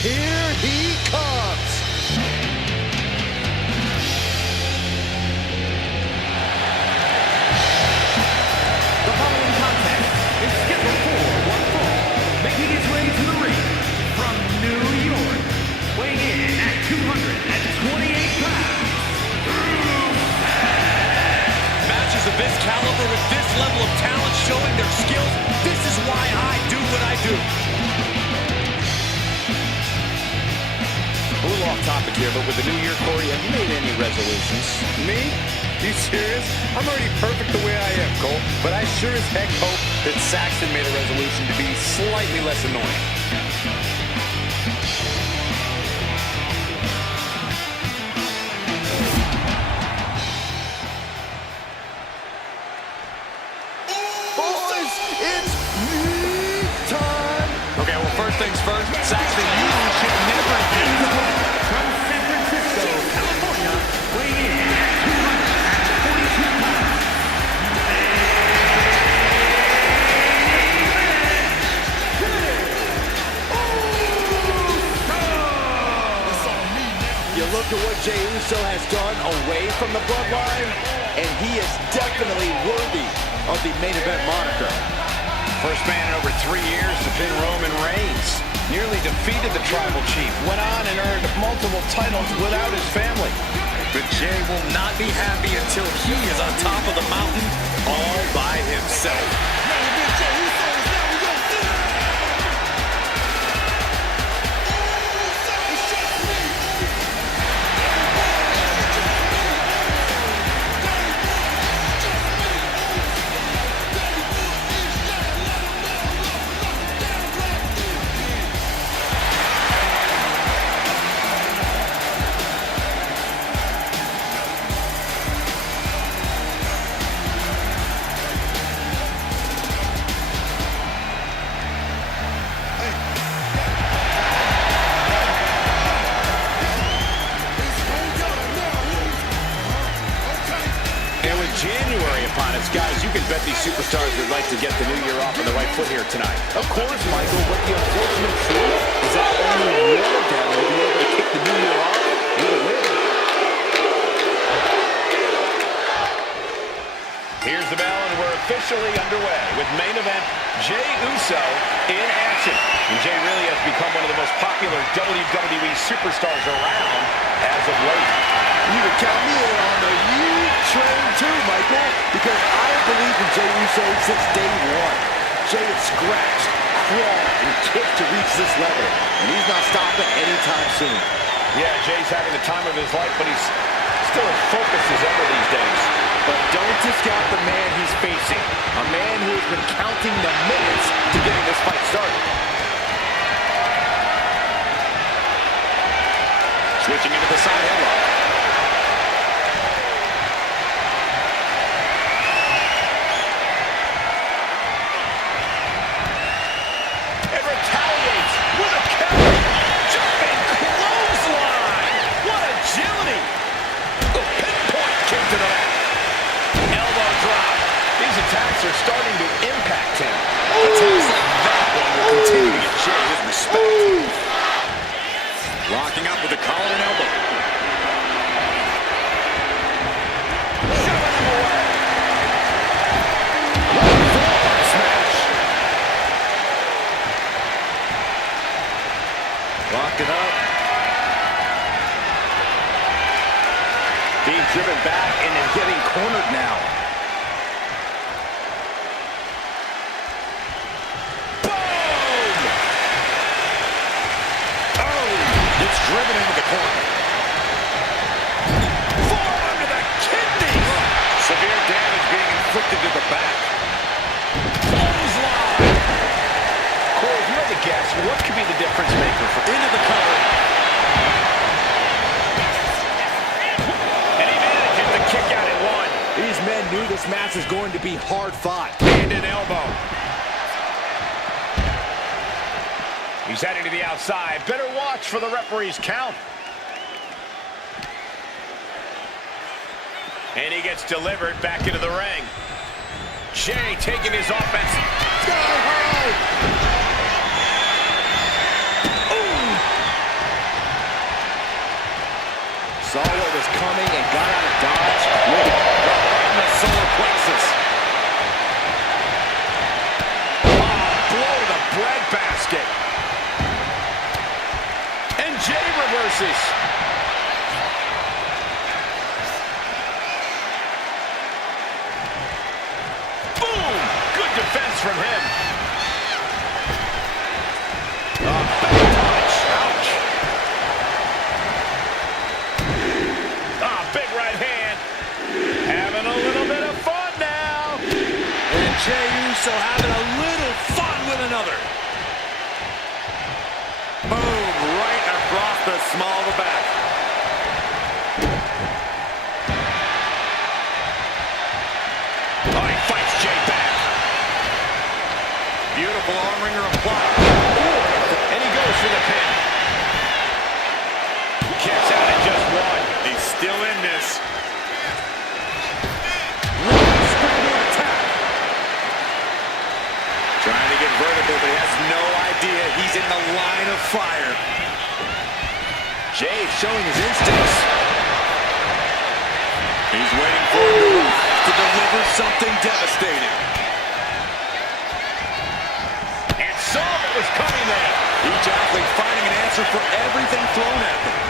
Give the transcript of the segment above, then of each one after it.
Here he comes. The following contest is scheduled for one fall, making his way to the ring from New York, weighing in at 228 pounds. Matches of this caliber with this level of talent showing their skills. This is why I do what I do. A little off topic here, but with the new year, Corey, have you made any resolutions? Me? You serious? I'm already perfect the way I am, Cole. But I sure as heck hope that Saxton made a resolution to be slightly less annoying. Boys, it's me time! Okay, well, first things first, Saxton, you should never do. From San Francisco, California, weighing in at 242 pounds. You look at what Jey Uso has done away from the bloodline, and he is definitely worthy of the main event moniker. First man in over 3 years to pin Roman Reigns. Nearly defeated the tribal chief. Went on and earned multiple titles without his family. But Jey will not be happy until he is on top of the mountain all by himself. January upon us, guys. You can bet these superstars would like to get the new year off on the right foot here tonight. Of course, Michael, but the unfortunate truth is that only one of them will be able to kick the new year off with a win. Here's the bell, and we're officially underway with main event Jey Uso in action. And Jey really has become one of the most popular WWE superstars around as of late. You can count me in on the train too, Michael, because I believe in Jey Uso since day one. Jey has scratched, crawled, and kicked to reach this level, and he's not stopping anytime soon. Yeah, Jey's having the time of his life, but he's still as focused as ever these days. But don't discount the man he's facing, a man who has been counting the minutes to getting this fight started. Switching into the side headlock. Attacks are starting to impact him. Attacks like that one will continue to get Jey his respect. Locking up with a collar and elbow. Shoving him away. Smash. Locked it up. Being driven back and then getting cornered now. Driven into the corner. Forearm to the kidneys. Severe damage being inflicted to the back. Clothesline. Corey, if you had to guess, what could be the difference maker for into the cover? And he manages to kick out at one. These men knew this match was going to be hard fought. Hand and elbow. He's heading to the outside. Better watch for the referee's count. And he gets delivered back into the ring. Jey taking his offense. Sky high. Ooh. and got out of dodge quick. Right in the solar plexus. Blow to the breadbasket. And Jay reverses. Boom! Good defense from him. Back punch. Ouch. Big right hand. Having a little bit of fun now. And Jey Uso having a little fun with another. Boom, right across the small of the back. Oh, he fights Jey back. Beautiful arm wringer applied. And he goes for the pin. Kicks out at just one. He's still in this. Springboard attack. Trying to get vertical, but he has no idea he's in the line of fire. Jey showing his instincts. He's waiting for a move to deliver something devastating. And saw what was coming there. Each athlete finding an answer for everything thrown at them.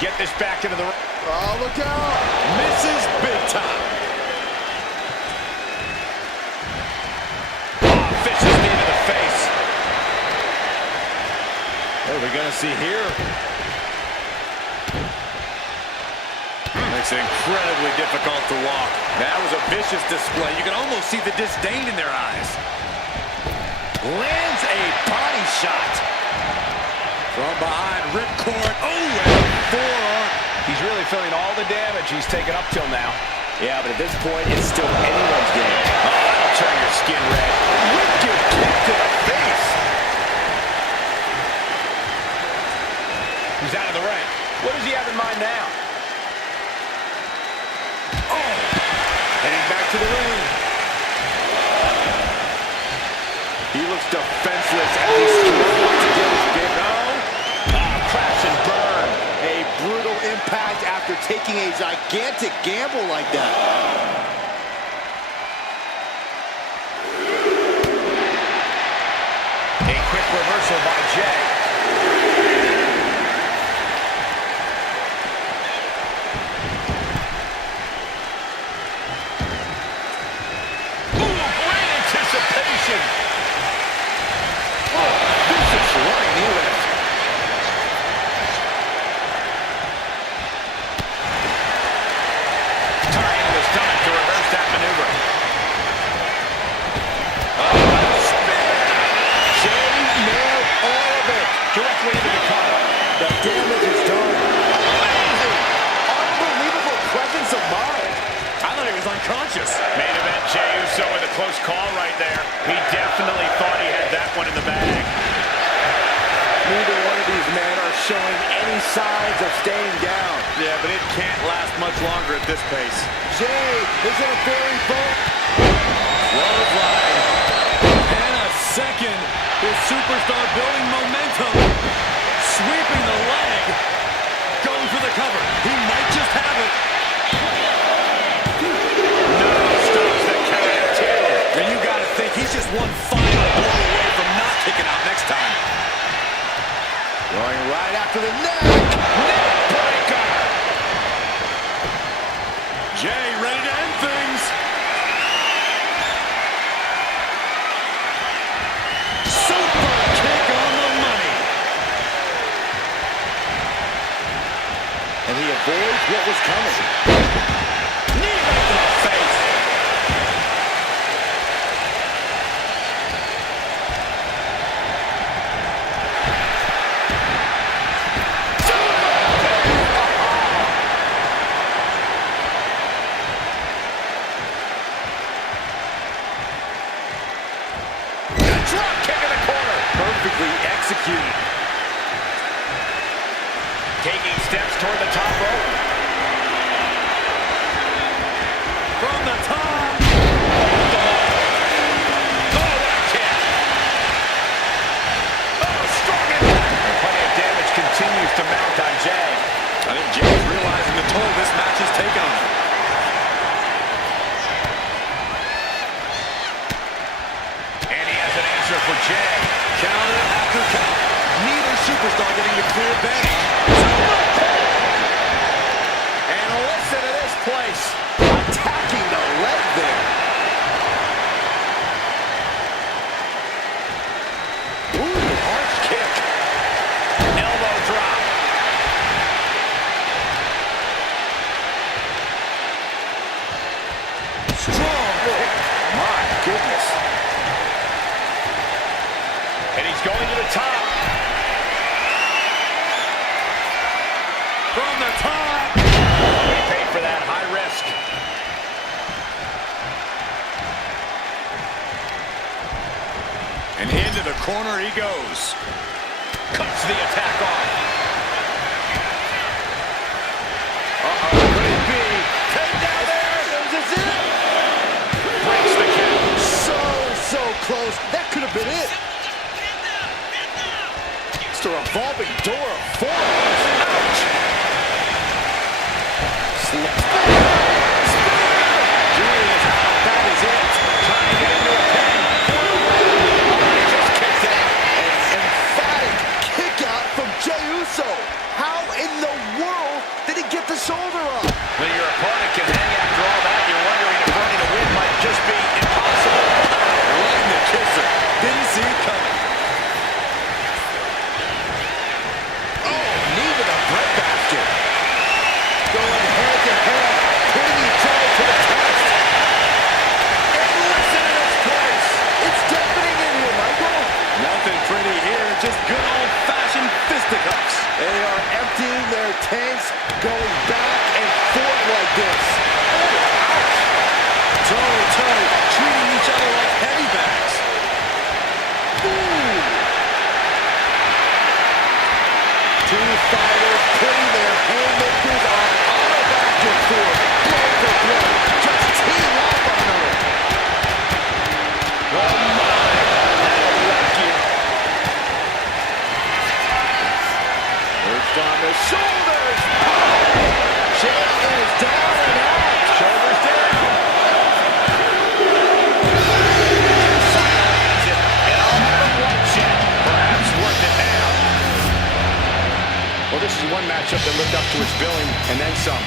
Get this back into the... Oh, look out! Misses big time. Vicious knee to the face. What are we going to see here? Makes it incredibly difficult to walk. That was a vicious display. You can almost see the disdain in their eyes. Lands a body shot. From behind, ripcord. Oh, and forearm. He's really feeling all the damage he's taken up till now. Yeah, but at this point, it's still anyone's game. Oh, that'll turn your skin red. Wicked kick to the face. He's out of the ring. What does he have in mind now? Oh, heading back to the ring. He looks defenseless as he struggles to get his game. Crash and burn. A brutal impact after taking a gigantic gamble like that. A quick reversal by Jey. Ooh, great anticipation. Oh, vicious running knee lift. Turning to the stomach to reverse that maneuver. Jey nailed all of it. Directly into the cover. The damage is done. Amazing. Unbelievable presence of mind. I thought he was unconscious. Main event, Jey Uso with a close call right there. He definitely thought he had that one in the bag. Neither one of these men are showing any signs of staying down. Yeah, but it can't last much longer at this pace. Jey is in a very boat. Clothesline. And a second. This superstar building momentum. Sweeping the leg. Going for the cover. He might just have it. No, stops the count at 2. And you got to think he's just one final blow away from not kicking out next time. Going right after the neck. Neck breaker. Jey ready to end things. Super kick on the money. And he avoids what was coming. Knee right to the face. Drop kick in the corner. Perfectly executed. Taking steps toward the top rope. From the top. Oh, what a kick. Oh, strong impact. the advantage. And listen to this place. Attacking the leg there. Ooh, harsh kick. Elbow drop. Strong kick. My goodness. And he's going to the top. From the top. He paid for that high risk. And into the corner he goes. Cuts the attack off. Uh-oh, could it be? Take down there. Is this it? Breaks the count. So close. That could have been it. It's a revolving door of forearms. Ouch. Slips. Julius out. That is it. Trying to get into a pin. Oh, he just kicked it out. An emphatic kick out from Jey Uso. How in the world did he get the shoulder up? When your opponent can hang after all that, you're wondering if running a win might just be impossible. Right in the kisser. Didn't see it coming. Oh, knee to the breadbasket. Going head to head, putting each other to the test. And listen to this place. It's deafening in here, Michael. Nothing pretty here. Just good old-fashioned fisticuffs. They are emptying their tanks, going back and forth like this. Toe-to-toe, treating each other like heavy bags. Ooh. Two fighters putting their haymakers on auto back and forth, blow for blow, just teeing off on another. Oh, my. That'll wreck you. Perched on the shoulders. Jey is down and out. Shoulders down. Sidelines it. And all the bloodshed. Perhaps worth it now. Well, this is one matchup that lived up to its billing and then some.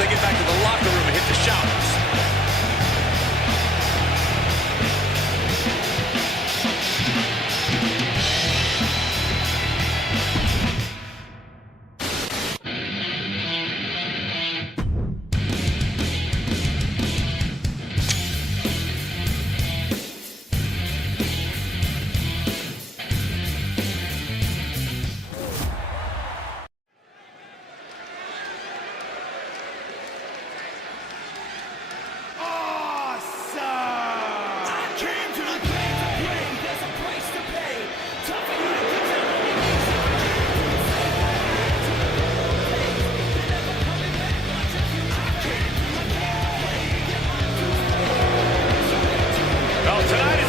they get back to the locker room and hit the showers.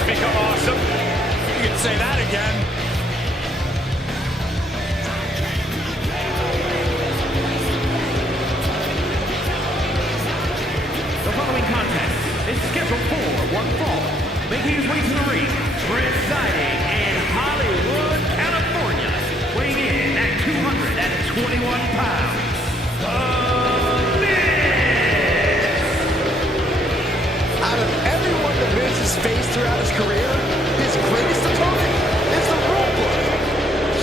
Become awesome. You can say that again. one fall, making his way to the ring, residing in Hollywood, California, weighing in at 221 pounds, The Miz! Out of everyone the Miz has faced throughout his career, his greatest opponent is the rule book.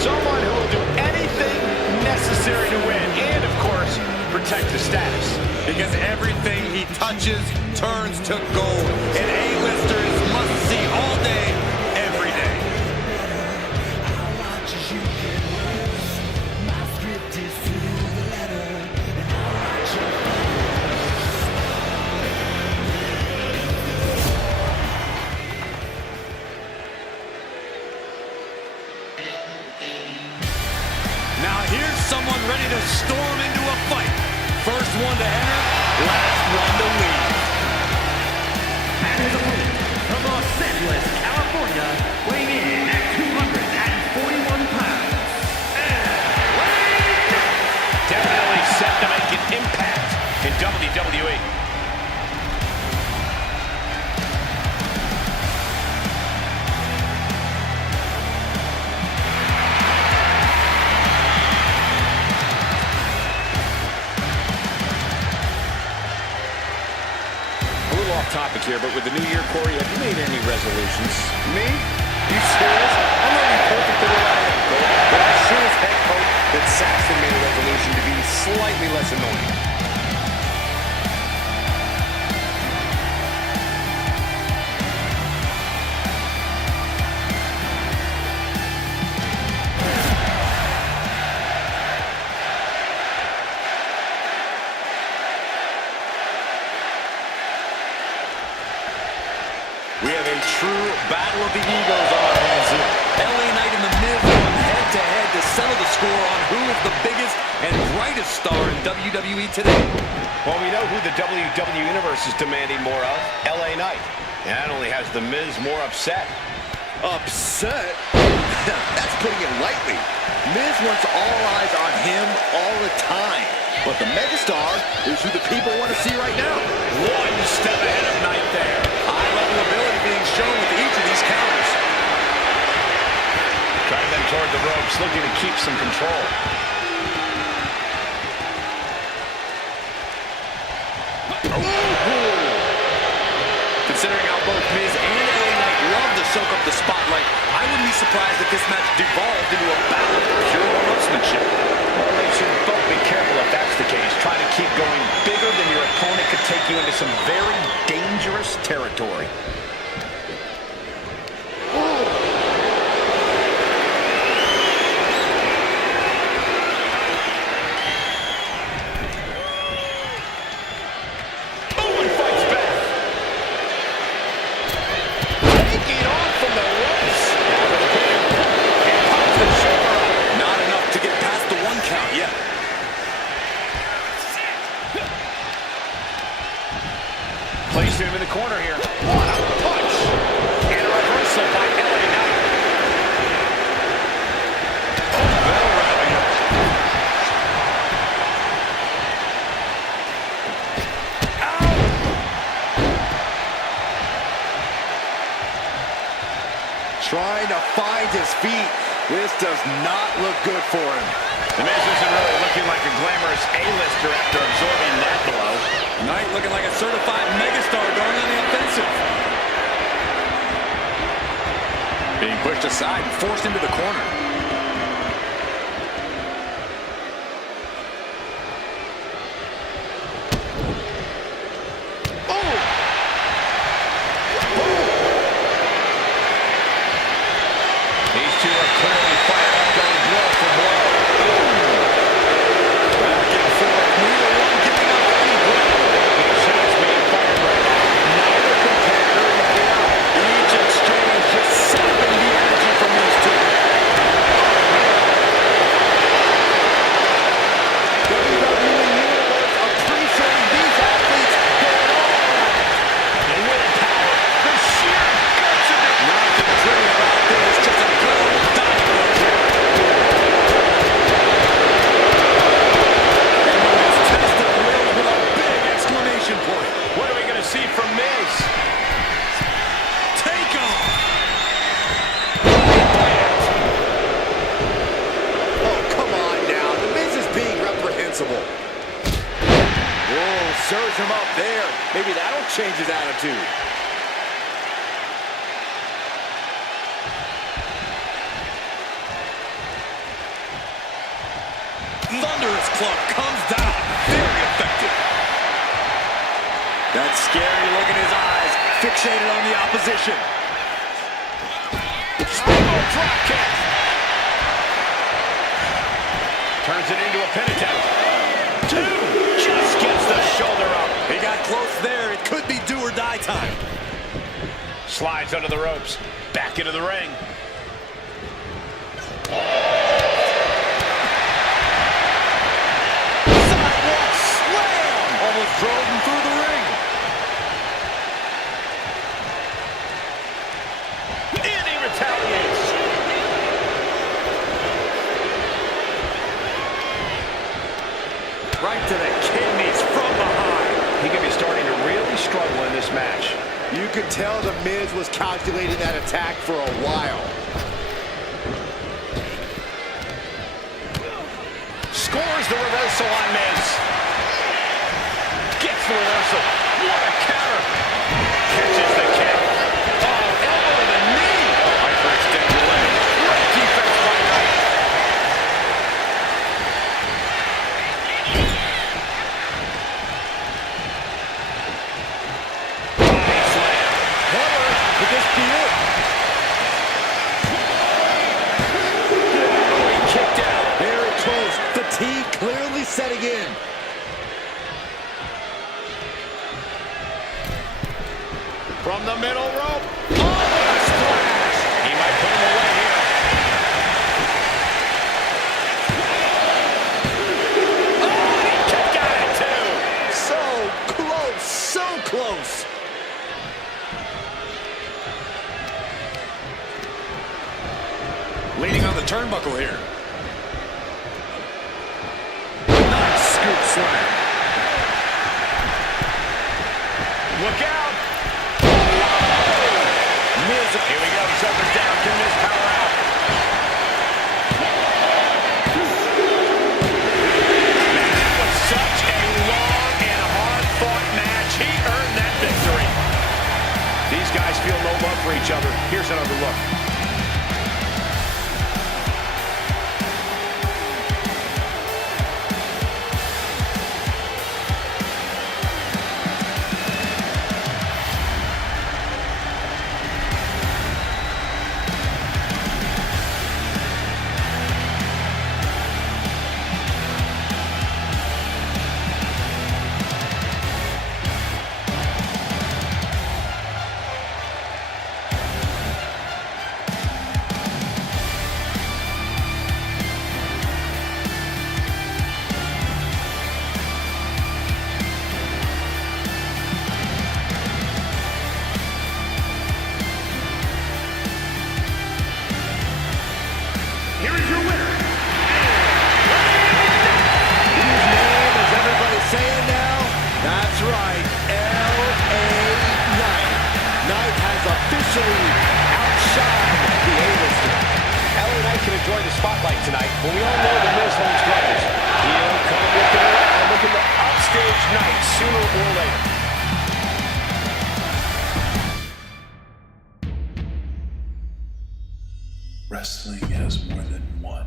Someone who will do anything necessary to win and, of course, protect the status. Because everything he touches turns to gold. An A-lister is must-see all day, every day. Now here's someone ready to storm into a fight. First one to enter, last one to leave. And his opponent, from Los Angeles, California, weighing in at 241 pounds, Definitely set to make an impact in WWE. Off topic here, but with the new year, Corey, have you made any resolutions? Me? You serious? I'm already perfectly where I am, Cole. But I sure as heck hope that Saxton made a resolution to be slightly less annoying. We have a true battle of the egos on our hands here. LA Knight and The Miz going head-to-head to settle the score on who is the biggest and brightest star in WWE today. Well, we know who the WWE Universe is demanding more of, LA Knight. And that only has The Miz more upset. Upset? That's putting it lightly. Miz wants all eyes on him all the time. But the megastar is who the people want to see right now. One step ahead of Knight there. High-level ability being shown with each of these counters. Driving them toward the ropes, looking to keep some control. Considering how both Miz and LA Knight love to soak up the spotlight, I wouldn't be surprised if this match devolved into a battle of pure one-upsmanship. Well, they should both be careful if that's the case. Trying to keep going bigger than your opponent could take you into some very dangerous territory. Owen fights back. Taking off from the ropes. And pops the shoulder. Not enough to get past the one count yet. Placed him in the corner here. What a punch! And a reversal by LA Knight. Bell wrapping up. Trying to find his feet. This does not look good for him. The Miz isn't really looking like a glamorous A-lister after absorbing that blow. Knight looking like a certified megastar going on the offensive. Being pushed aside and forced into the corner. These two are clearly fired up, going blow for blow. Back and forth, neither one giving up any ground. Shots being fired right now. Neither competitor letting out. Each exchange just sapping the energy from these two. WWE Universe appreciating these athletes going all out. Willpower, the sheer guts of it. Nothing pretty about this, just a good old dynamite here. And this test of will with a big exclamation point. What are we going to see from Miz? serves him up there. Maybe that'll change his attitude. Thunderous club comes down. Very effective. That scary look in his eyes, fixated on the opposition. Oh, drop kick. Turns it into a pin attempt. Two. Just gets the shoulder up. He got close there. It could be do or die time. Slides under the ropes. Back into the ring. Sidewalk slam! Almost drove him through the ring. And he retaliates. Right to the kidneys from behind. He could be starting to really struggle in this match. You could tell The Miz was calculating that attack for a while. Scores the reversal on Miz. Gets the reversal. What a counter. Catches the kick. Oh, elbow to the knee. Hyperextended leg. Great defense by Knight. Body slam. Hammer, could this be it? Oh, he kicked out. Very close. Fatigue clearly setting in. From the middle rope. Oh, what a splash. He might put him away here. Oh, he kicked out it too. So close, so close. Leaning on the turnbuckle here. Nice scoop slam. Look out. Miz, here we go. Shoulders down. Can Miz power out? That was such a long and hard-fought match. He earned that victory. These guys feel no love for each other. Here's another look. Here is your winner. Whose name is everybody saying now? That's right, L.A. Knight. Knight has officially outshined the A-lister. LA Knight can enjoy the spotlight tonight, but we all know the Miz holds grudges. He'll come looking around, looking to upstage Knight sooner or later. Wrestling has more than one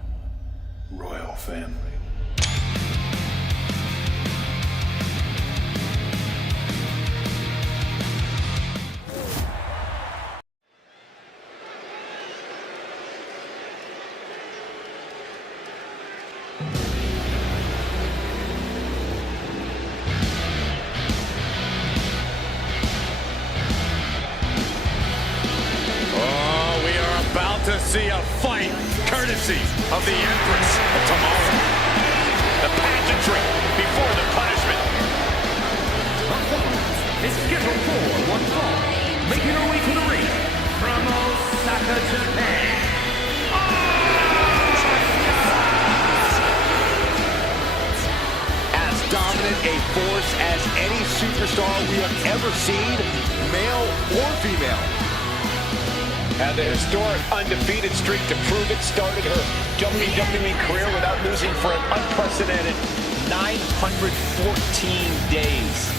royal family. To see a fight courtesy of the Empress of Tomorrow. The pageantry before the punishment. Is scheduled for one fall. Making her way to the ring from Osaka, Japan. As dominant a force as any superstar we have ever seen, male or female. Had the historic undefeated streak to prove it, started her WWE career without losing for an unprecedented 914 days.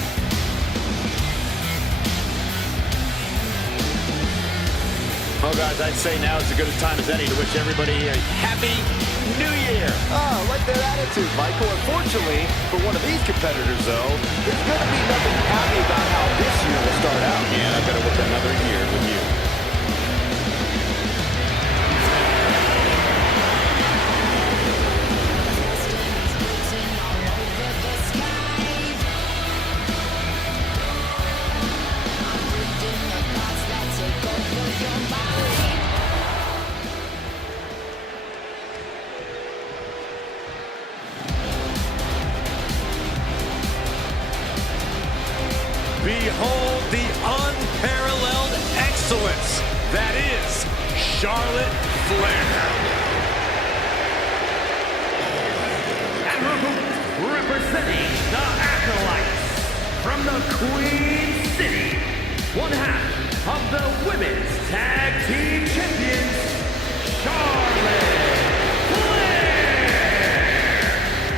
Well, guys, I'd say now is as good a time as any to wish everybody a happy New Year. Oh, I like that attitude, Michael. Unfortunately, for one of these competitors, though, there's going to be nothing happy about how this year will start out. And I better look another year with you. Behold the unparalleled excellence that is Charlotte Flair. And representing the Acolytes from the Queen City, one half of the Women's Tag Team Champions, Charlotte Flair.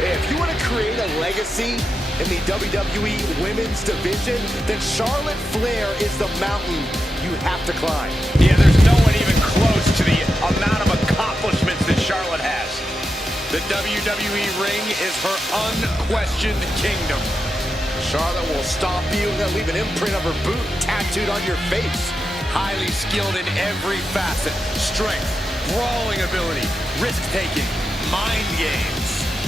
Hey, if you want to create a legacy in the WWE Women's Division, then Charlotte Flair is the mountain you have to climb. Yeah, there's no one even close to the amount of accomplishments that Charlotte has. The WWE ring is her unquestioned kingdom. Charlotte will stomp you and then leave an imprint of her boot tattooed on your face. Highly skilled in every facet. Strength, brawling ability, risk-taking, mind games.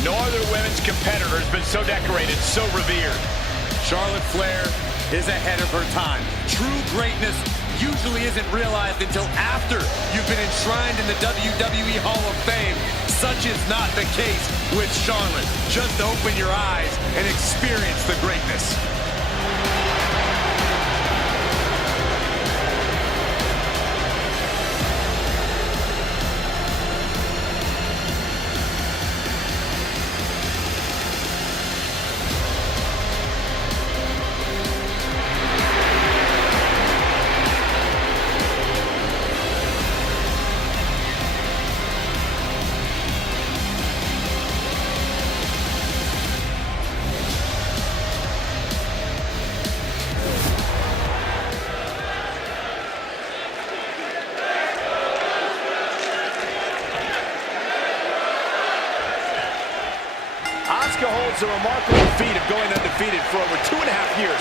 No other women's competitor has been so decorated, so revered. Charlotte Flair is ahead of her time. True greatness usually isn't realized until after you've been enshrined in the WWE Hall of Fame. Such is not the case with Charlotte. Just open your eyes and experience the greatness. Asuka holds the remarkable feat of going undefeated for over 2.5 years.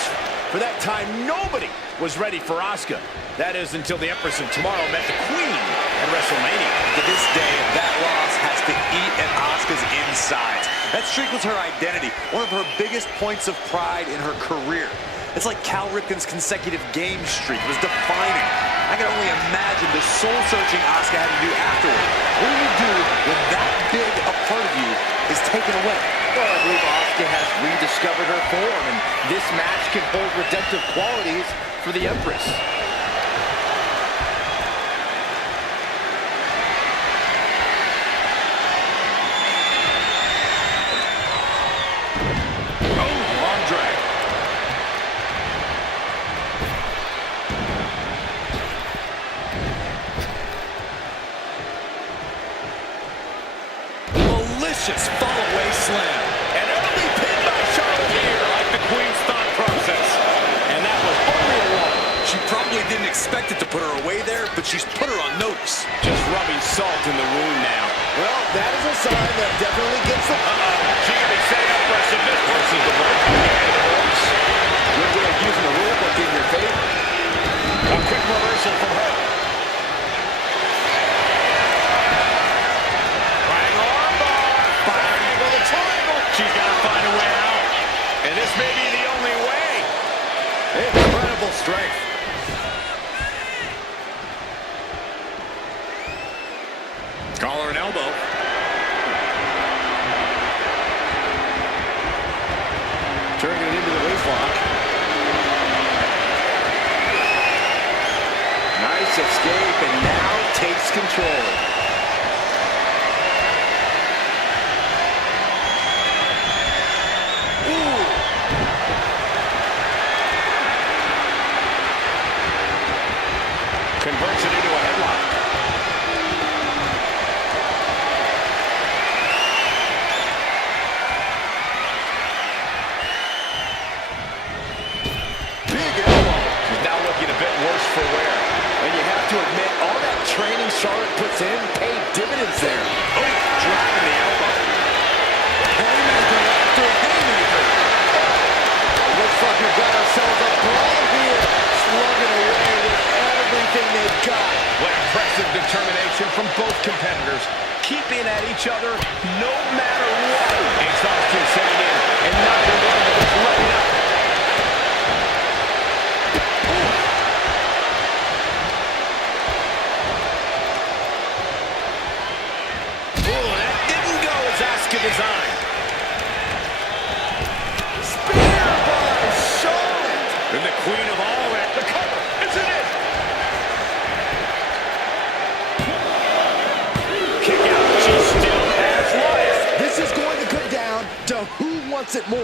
For that time, nobody was ready for Asuka. That is until the Empress of Tomorrow met the Queen at WrestleMania. To this day, that loss has to eat at Asuka's insides. That streak was her identity, one of her biggest points of pride in her career. It's like Cal Ripken's consecutive game streak. It was defining. I can only imagine the soul-searching Asuka had to do afterward. What do you do when that big a part of you is taken away? Well, I believe Asuka has rediscovered her form, and this match can hold redemptive qualities for the Empress. Delicious fall-away slam. An early pin by Charlotte here, like the Queen's thought process. And that was only a one. She probably didn't expect it to put her away there, but she's put her on notice. Just rubbing salt in the wound now. Well, that is a sign that definitely gets the... She can be setting up for a submission. Versus the break. Good way of using the rule book in your favor. A quick reversal from her. Running armbar. Firing with a triangle. She's got to find a way out. And this may be the only way. Incredible strength. Collar and elbow. Turning it into the waistlock. Nice escape, and now takes control. Ooh. Converts it into a headlock. Big elbow. She's now looking a bit worse for wear. And you have to admit, all that training Charlotte puts in paid dividends there. Oh, driving the elbow. Haymaker after haymaker. Looks like we've got ourselves a brawl here. Slugging away with everything they've got. What impressive determination from both competitors. Keeping at each other no matter what. Exhaustion setting in, and neither one of them is letting up. Oh, that didn't go as Asuka designed. Spear by Charlotte. And the queen of all that. The cover, isn't it? Kick out. She still has life. This is going to come down to who wants it more.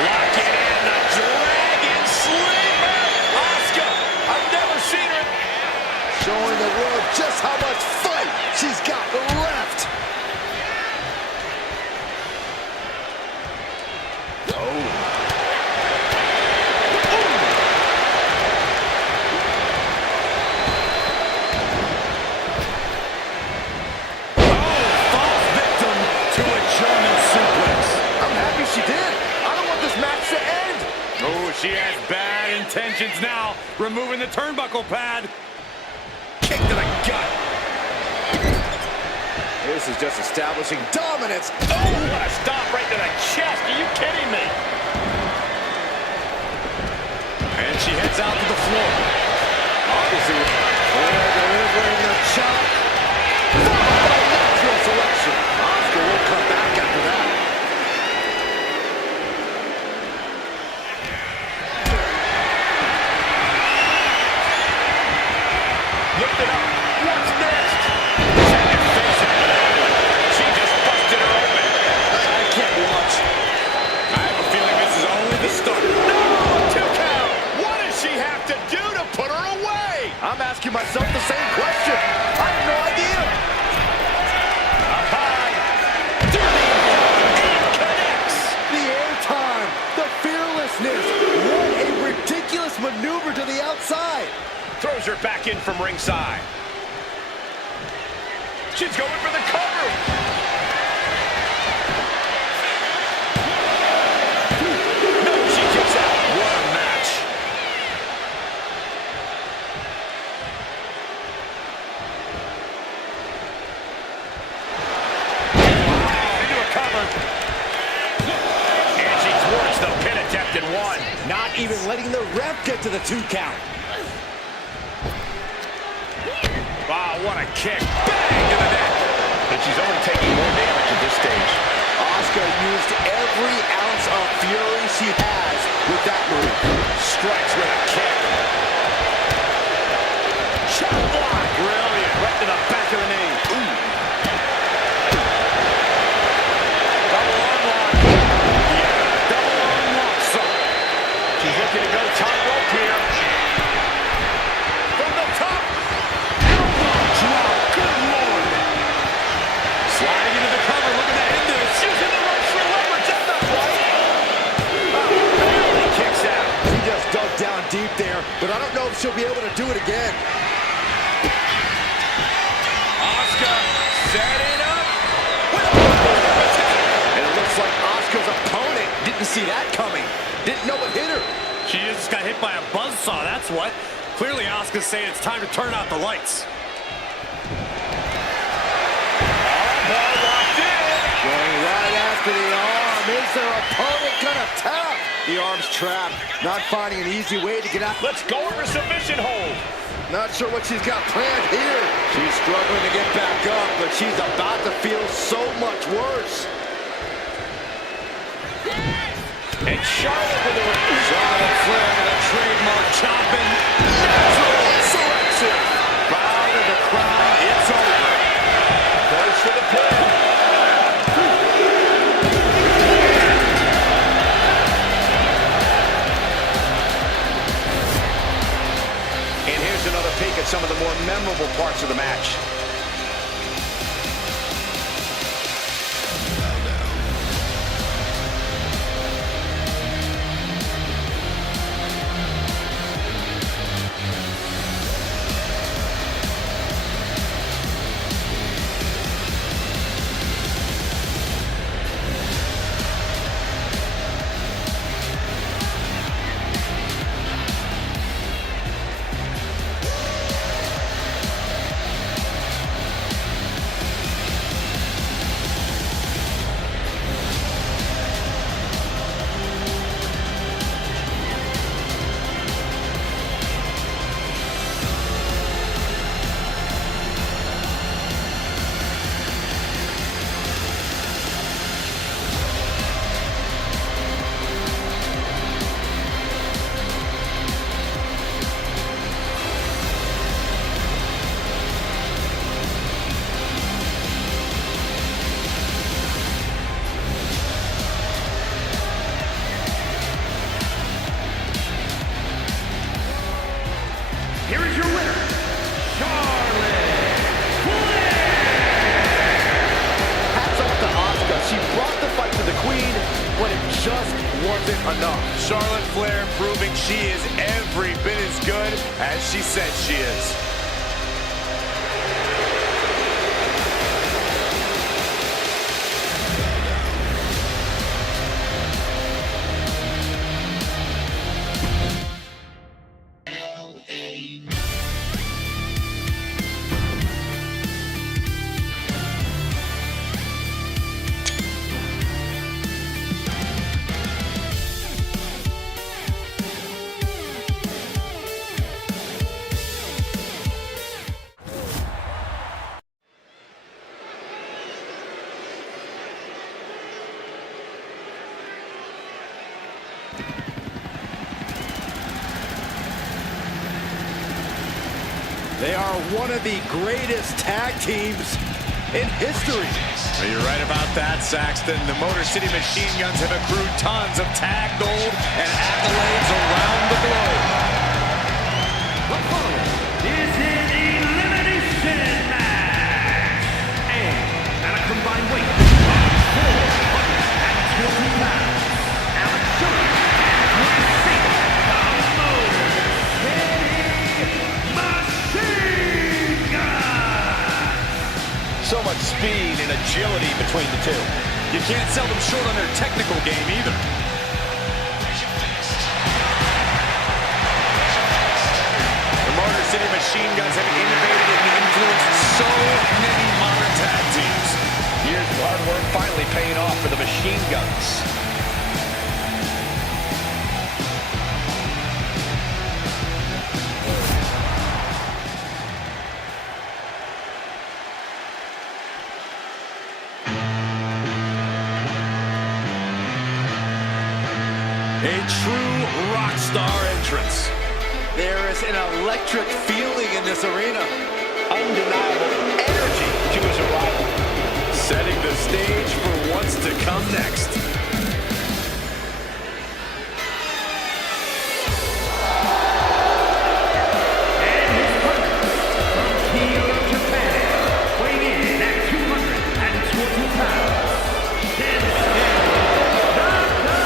Lock it in, the dragon sleeper. Asuka, I've never seen her. Showing the world just how much fight she's got left. Falls victim to a German suplex. I'm happy she did. I don't want this match to end. Oh, she has bad intentions now. Removing the turnbuckle pad. Kick to the gut. This is just establishing dominance. Oh, what a stop right to the chest. Are you kidding me? And she heads out to the floor. Obviously, they're delivering the chop. Natural selection. Asuka will come back after that. Lift it up. What's next? Check your face out. She just busted her open. I can't watch. I have a feeling this is only the start. No! 2 count. What does she have to do to put her away? I'm asking myself the same question. I have no idea. Up high. And connects. The airtime, the fearlessness. What a ridiculous maneuver to the outside. Throws her back in from ringside. She's going for the cover. No, she kicks out. What a match. Into a cover. And she thwarts the pin attempt in 1. Not even letting the ref get to the 2 count. Wow, what a kick. Bang to the neck. And she's only taking more damage at this stage. Asuka used every ounce of fury she has with that move. Strikes with a kick. Shot block. Brilliant. Right to the back of the knee. Ooh. Double arm lock. Yeah, double arm lock, son. She's looking to go top rope here. From the top. Elbow drop. Good Lord. Sliding into the cover. Look at that hit this. Using the ropes for leverage. That's not right. Barely kicks out. She just dug down deep there, but I don't know if she'll be able to do it again. Asuka setting up. And it looks like Asuka's opponent didn't see that coming. Didn't know it hit her. She just got hit by a buzzsaw, that's what. Clearly, Asuka's saying it's time to turn out the lights. Ball locked in. Going right after the arm. Is their opponent gonna tap? The arm's trapped. Not finding an easy way to get out. Let's go for submission hold. Not sure what she's got planned here. She's struggling to get back up, but she's about to feel so much worse. And Charlotte with the ring. Charlotte Flair with a trademark chopping. Natural selection. Bow to the crowd. It's over. Goes for the pin. And here's another peek at some of the more memorable parts of the match. enough. Charlotte Flair proving she is every bit as good as she says she is. They are one of the greatest tag teams in history. Well, you're right about that, Saxton. The Motor City Machine Guns have accrued tons of tag gold and accolades around the globe. The following is an elimination match. And at a combined weight of 420 pounds, Alex Shelley will face the Motor City Machine Guns. So much speed and agility between the two. You can't sell them short on their technical game either. The Motor City Machine Guns have innovated and influenced so many modern tag teams. Years of hard work finally paying off for the Machine Guns. A true rock star entrance. There is an electric feeling in this arena. Undeniable energy to his arrival. Setting the stage for what's to come next. And his partner from Kyoto, Japan, weighing in at 220 pounds, Shinsuke Nakamura.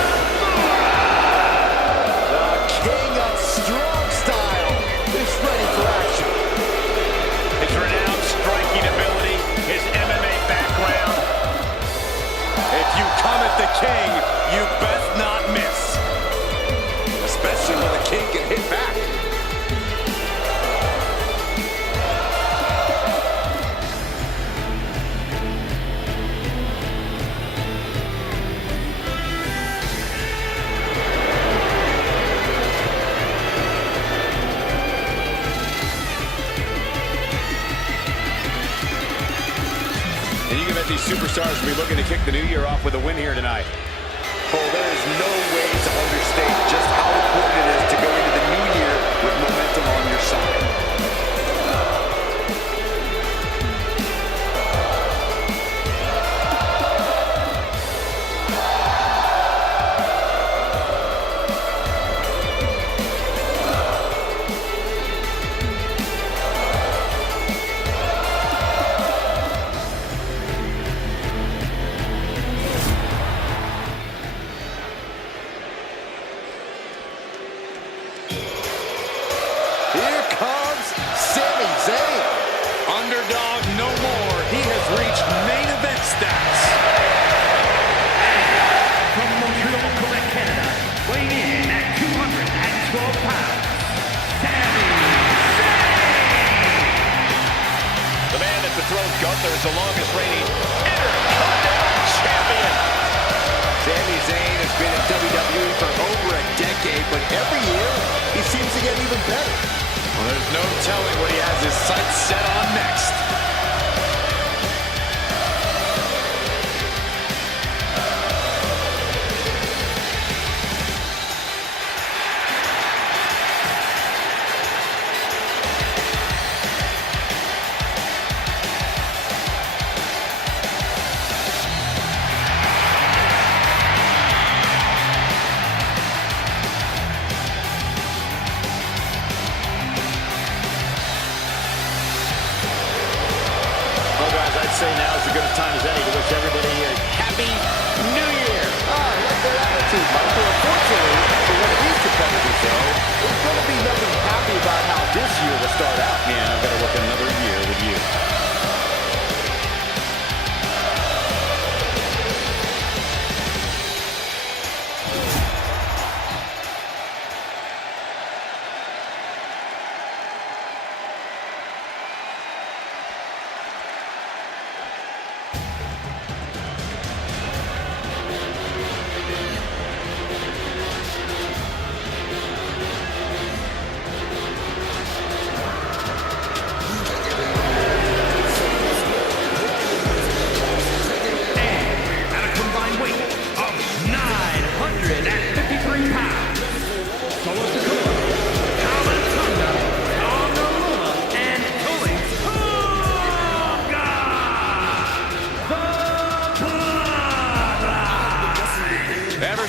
The king of strong style is ready for action. His renowned striking ability, his MMA background. If you come at the king, you best not miss. Especially when the king can hit back. And you can bet these superstars will be looking to kick the new year off with a win here tonight. Oh, there is no way to understate just how important it is to go into the new year with momentum on your side.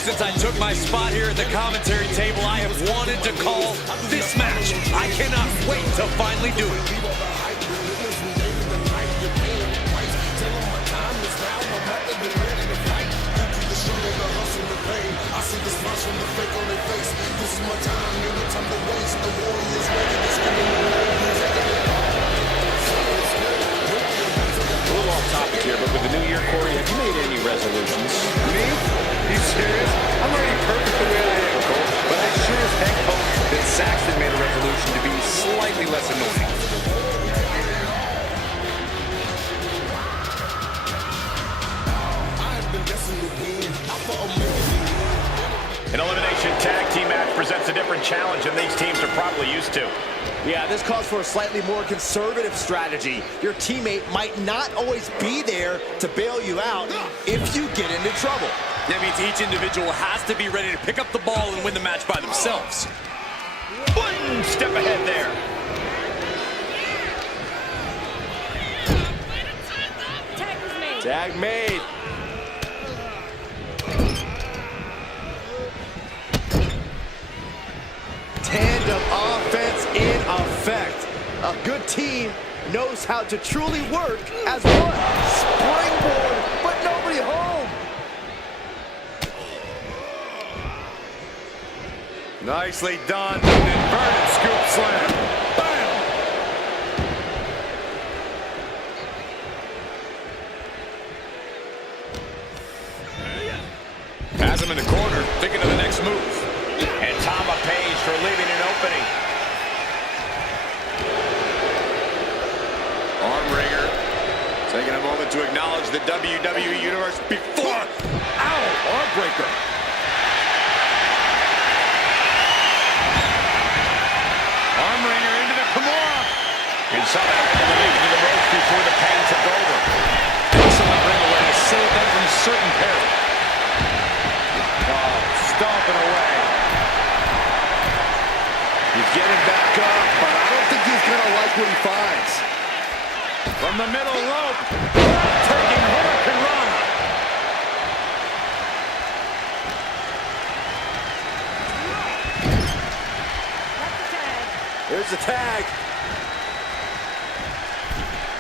since I took my spot here at the commentary table, I have wanted to call this match. I cannot wait to finally do it. A little off topic here, but with the new year, Corey, have you made any resolutions? Me? You serious? I'm already perfect the way I am, Cole. But I sure as heck hope that Saxton made a resolution to be slightly less annoying. An elimination tag team match presents a different challenge than these teams are probably used to. Yeah, this calls for a slightly more conservative strategy. Your teammate might not always be there to bail you out if you get into trouble. That means each individual has to be ready to pick up the ball and win the match by themselves. One step ahead there. Tag was made. Tag made. Tandem offense in effect. A good team knows how to truly work as one. Springboard, but nobody home. Nicely done. An inverted scoop slam. Bam! Has him in the corner, thinking of the next move. And Tama Page for leaving an opening. Arm wringer. Taking a moment to acknowledge the WWE Universe before. Ow! Arm breaker. Arm wringer into the Kimura. And somehow eliminated to the ropes before the pain took over. Excellent ring awareness saved them from certain peril. Oh, stomping away. He's getting back up, but I don't think he's going to like what he finds. From the middle rope. Taking Hurricane Rana. There's the tag.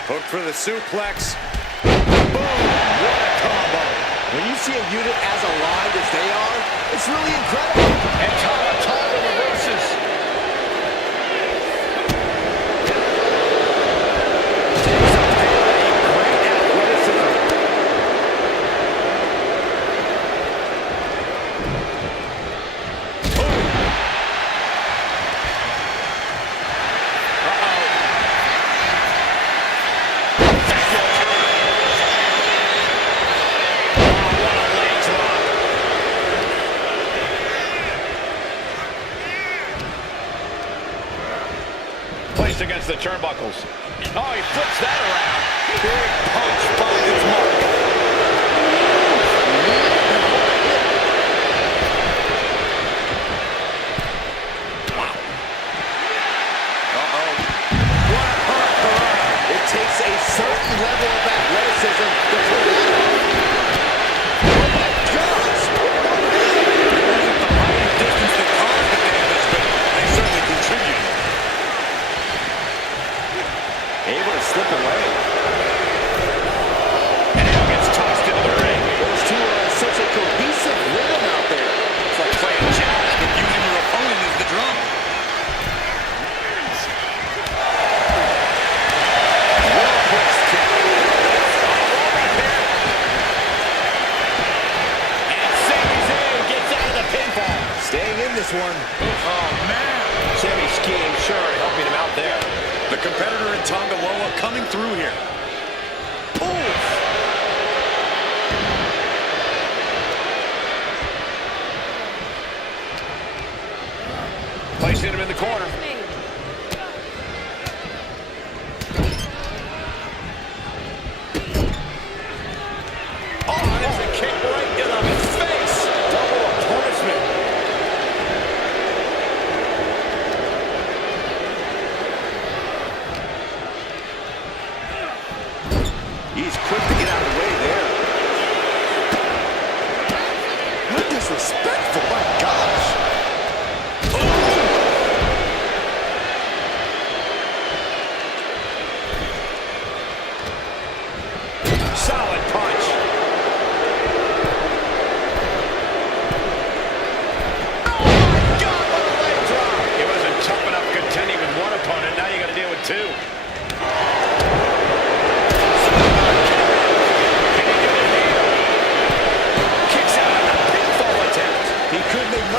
Hooked for the suplex. Boom! What a combo. When you see a unit as aligned as they are, it's really incredible. And Tama reverses. Placed against the turnbuckles. Oh, he flips that around. Big punch finds its mark. Uh-oh. What a hurt for Rana. It takes a certain level of athleticism to pull that off. Oh my gosh! It wasn't the height and distance that caused the damage, but they certainly contributed. Able to slip away. And now gets tossed into the ring. Those two are in such a cohesive rhythm out there. It's like playing jazz, but using your opponent as the drum. Well-placed kick. And Sami Zayn gets out of the pinfall. Staying in this one. Oh, man. Sami skiing, sure, helping him out there. The competitor in Tonga Loa coming through here. Placing him in the corner. Oh, there's a kick right in the face. Double punishment. He's quick to get out of the way there. What disrespect.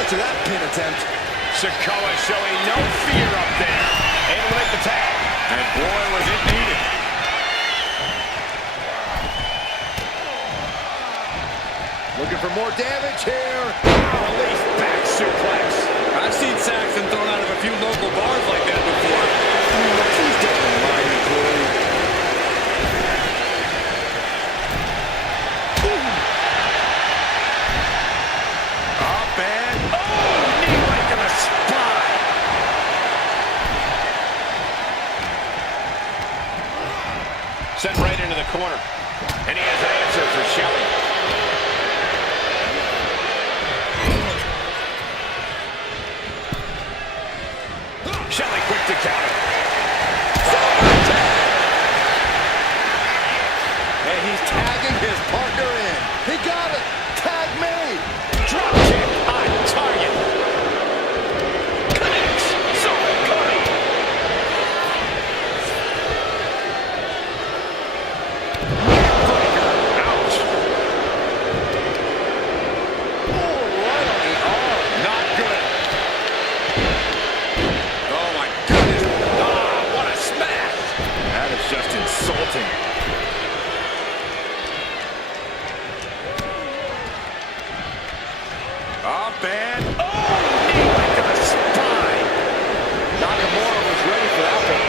much of that pin attempt. Sikoa showing no fear up there. Able to make the tag. And boy, was it needed. Looking for more damage here. Release back suplex. I've seen Saxton thrown out of a few local bars like that before. He's down the line, Corey. Up and Knee right to the spine. Sent right into the corner. And he has an answer for Shelley. Shelley quick to counter. And he's tagging his partner in. He got it. Tag made. Drop kick on target. Connects. So Cody. Ouch. Oh, right on the arm. Not good. oh my goodness. Ah, what a smash. That is just insulting. Up and Knee right to the spine. Nakamura was ready for that one.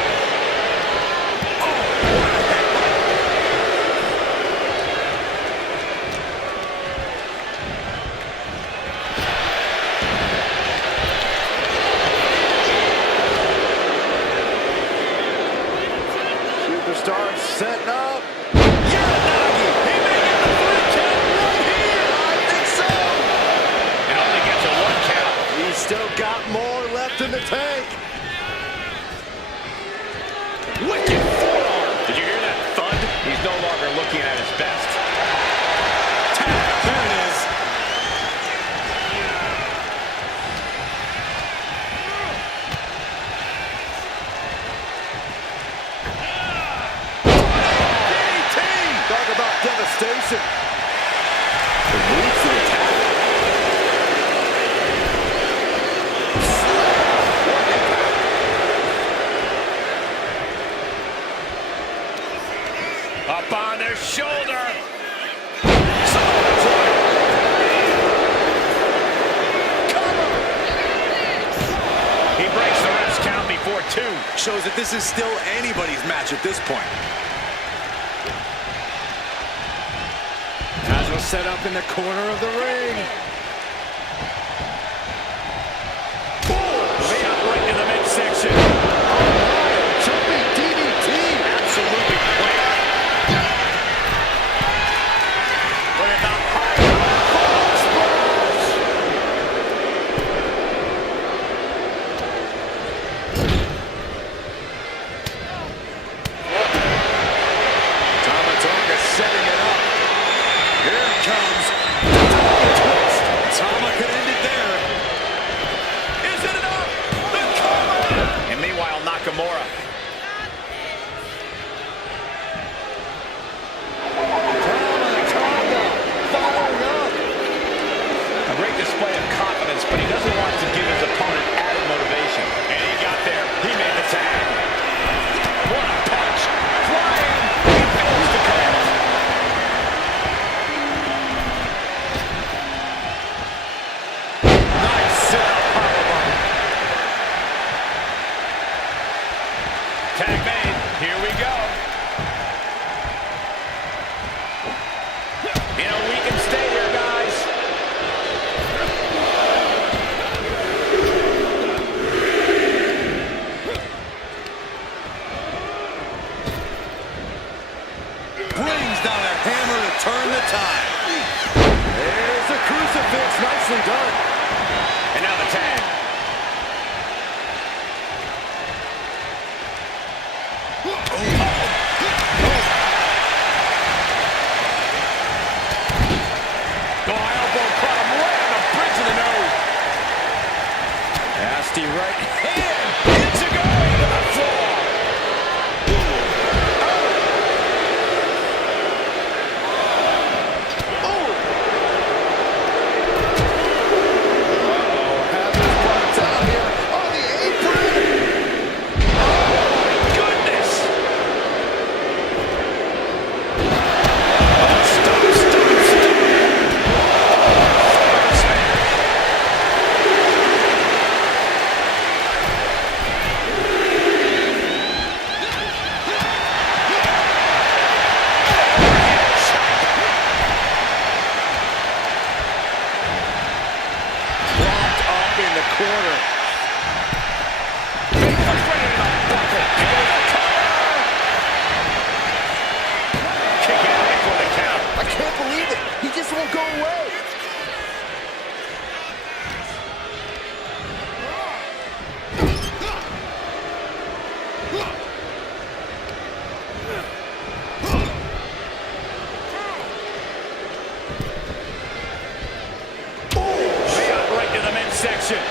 Superstar setting up. Uranagi. He may get the 3 count right here. I think so. And only gets a 1 count. He's still got more left in the tank. Wicked forearm. Did you hear that thud? He's no longer looking at his best. tap. There it is. DDT. Talk about devastation. The moves to attack. Up on their shoulder. He breaks the ref's count before 2. Shows that this is still anybody's match at this point. Haslam set up in the corner of the ring. Laid out right in the midsection. Jumping DDT. Absolutely planned. Look at the high Tamatonga setting it up. Here it comes. Tama could end it there. Is it enough? The cover! And meanwhile, Nakamura. Tamatonga firing up. A great display of confidence, but he doesn't want to give his opponent added motivation. And he got there. He made the tag. What a punch. Flying. He fails to connect. Nice sit-up powerbomb. Tag made. Here we go. You know, we can stay here, guys. Brings down a hammer to turn the tide. There's a crucifix. Nicely done. And now the tag. Oh, elbow caught him right on the bridge of the nose. Nasty right hand. It's a go to the floor. corner. Big push right into the buckle. Kick out for the count. I can't believe it. He just won't go away. Shot right to the midsection.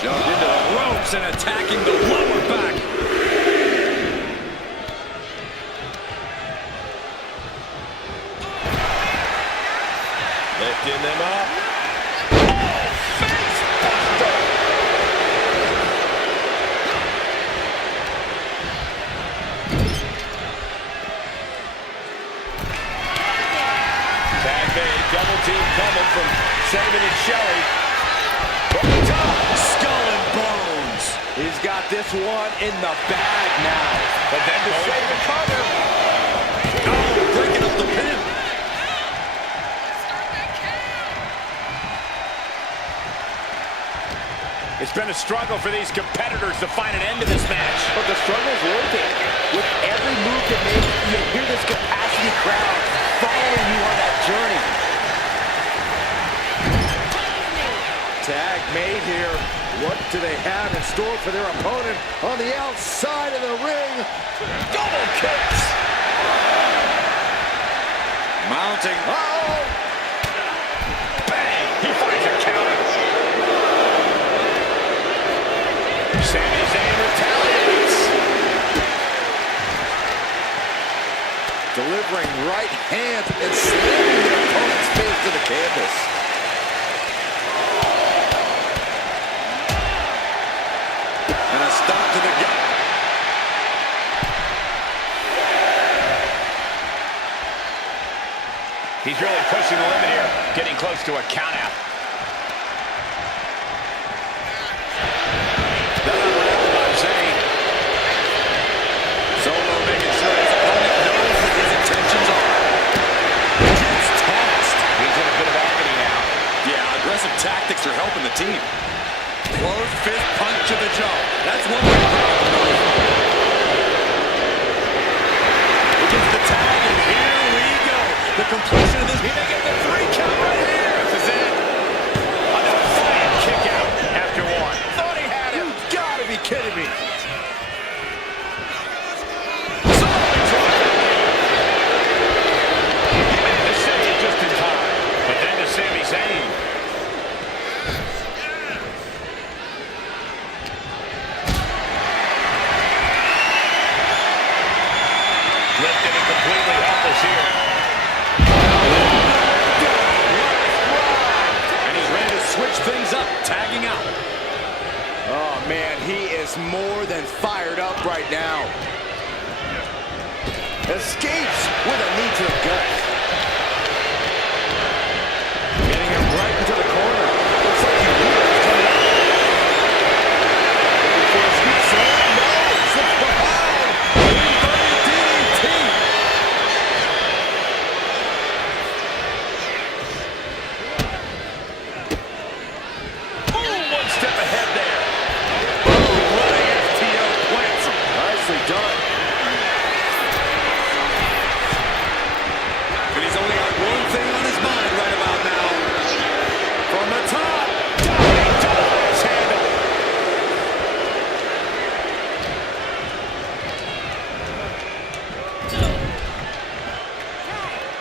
Shoved into the ropes and attacking the lower back. Lifting them up. Oh, face buster. Tag made, double team coming from Saban and Shelley. From the top. Skull and bones. He's got this one in the bag now. But then to save the cover. Oh, breaking up the pin. It's been a struggle for these competitors to find an end to this match. But the struggle's worth it. With every move you make, you hear this capacity crowd following you on that journey. Tag made here. What do they have in store for their opponent on the outside of the ring? Double kicks. Mounting. Uh-oh! Bang! He finds a counter. Sami Zayn retaliates. Delivering right hand and slamming their opponent's face to the canvas. And a stop to the gut. He's really pushing the limit here, getting close to a count out. Solo making sure his opponent knows what his intentions are. Gets tossed. He's in a bit of agony now. Yeah, aggressive tactics are helping the team. Closed fist punch to the jaw. That's one way to break up the nose. He gets the tag, and here we go. The completion of this. He may get the 3 count right here. This is it. A defiant kick out after one. Thought he had him. You gotta be kidding me. Somebody's rocking. He made the save just in time. But then to Sami Zayn. Lifted and completely helpless here. And he's ready to switch things up, tagging out. Oh, man, he is more than fired up right now. Escapes with a knee to the gut. Getting him right into the corner. Looks like he knew it was coming up. Looking for a sweet slam. No, slips behind. Inverted DDT. Ooh, one step ahead there. Running FTO plants him. Nicely done. And he's only got one thing on his mind right about now. From the top. Diving double axe handle.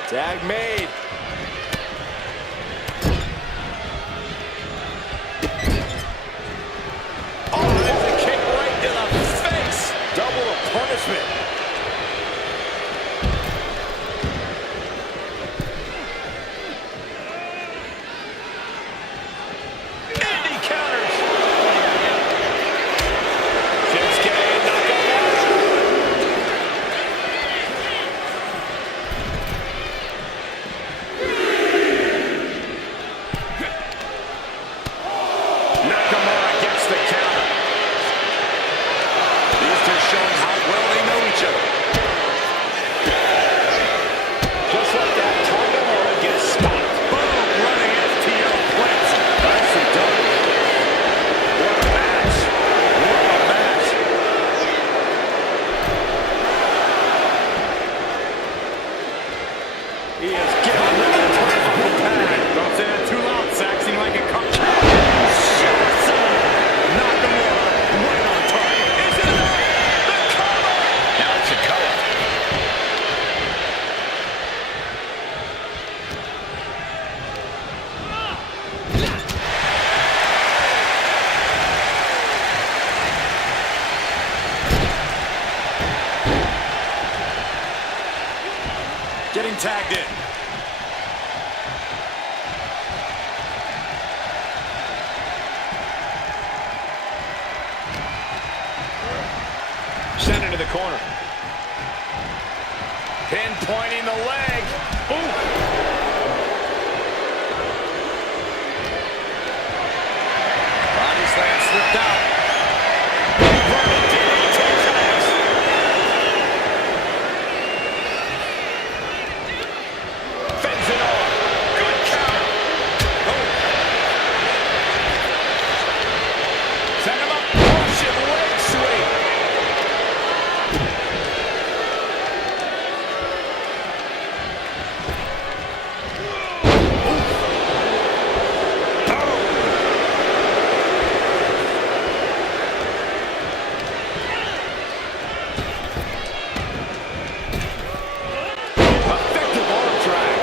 Tag made. Oh, there's a kick right to the face. Double a punishment. And he counters. Shinsuke Nakamura. Nakamura gets the counter. These two showing how well they know each other. being tagged in. Sent into the corner. Pinpointing the leg. Ooh. Body slam slipped out. Fends it off. Good counter. Oh. Send him up. Russian leg sweep. Effective arm drag.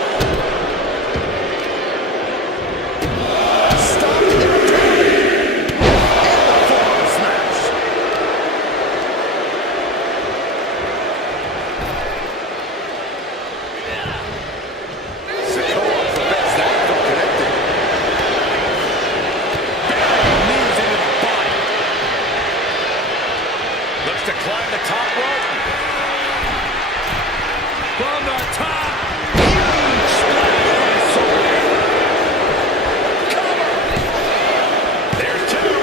Stopping the attack. And the forearm smash. Sikoa prevents that from connecting. Knees into the body. Looks to climb the top rope. From the top. Huge splash. There's two.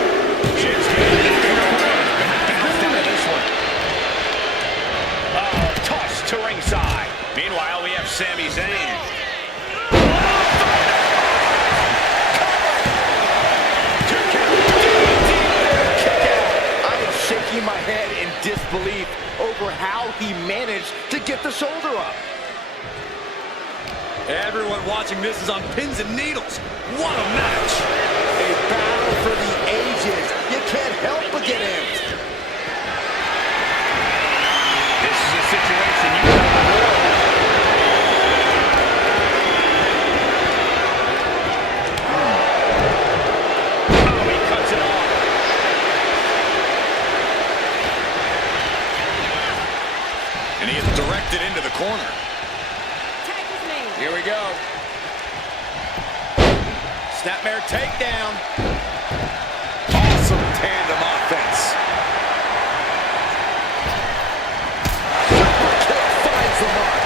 Shinsuke bounced into this one. Toss to ringside. Meanwhile, we have Sami Zayn. I am shaking my head in disbelief over how he managed to get the shoulder up. Everyone watching this is on pins and needles. What a match. A battle for the ages. You can't help but get amped. This is a situation you got to avoid. Oh, he cuts it off. And he is directed into the corner. Tag is made. Here we go. Snapmare takedown. Awesome tandem offense. Kick finds the mark.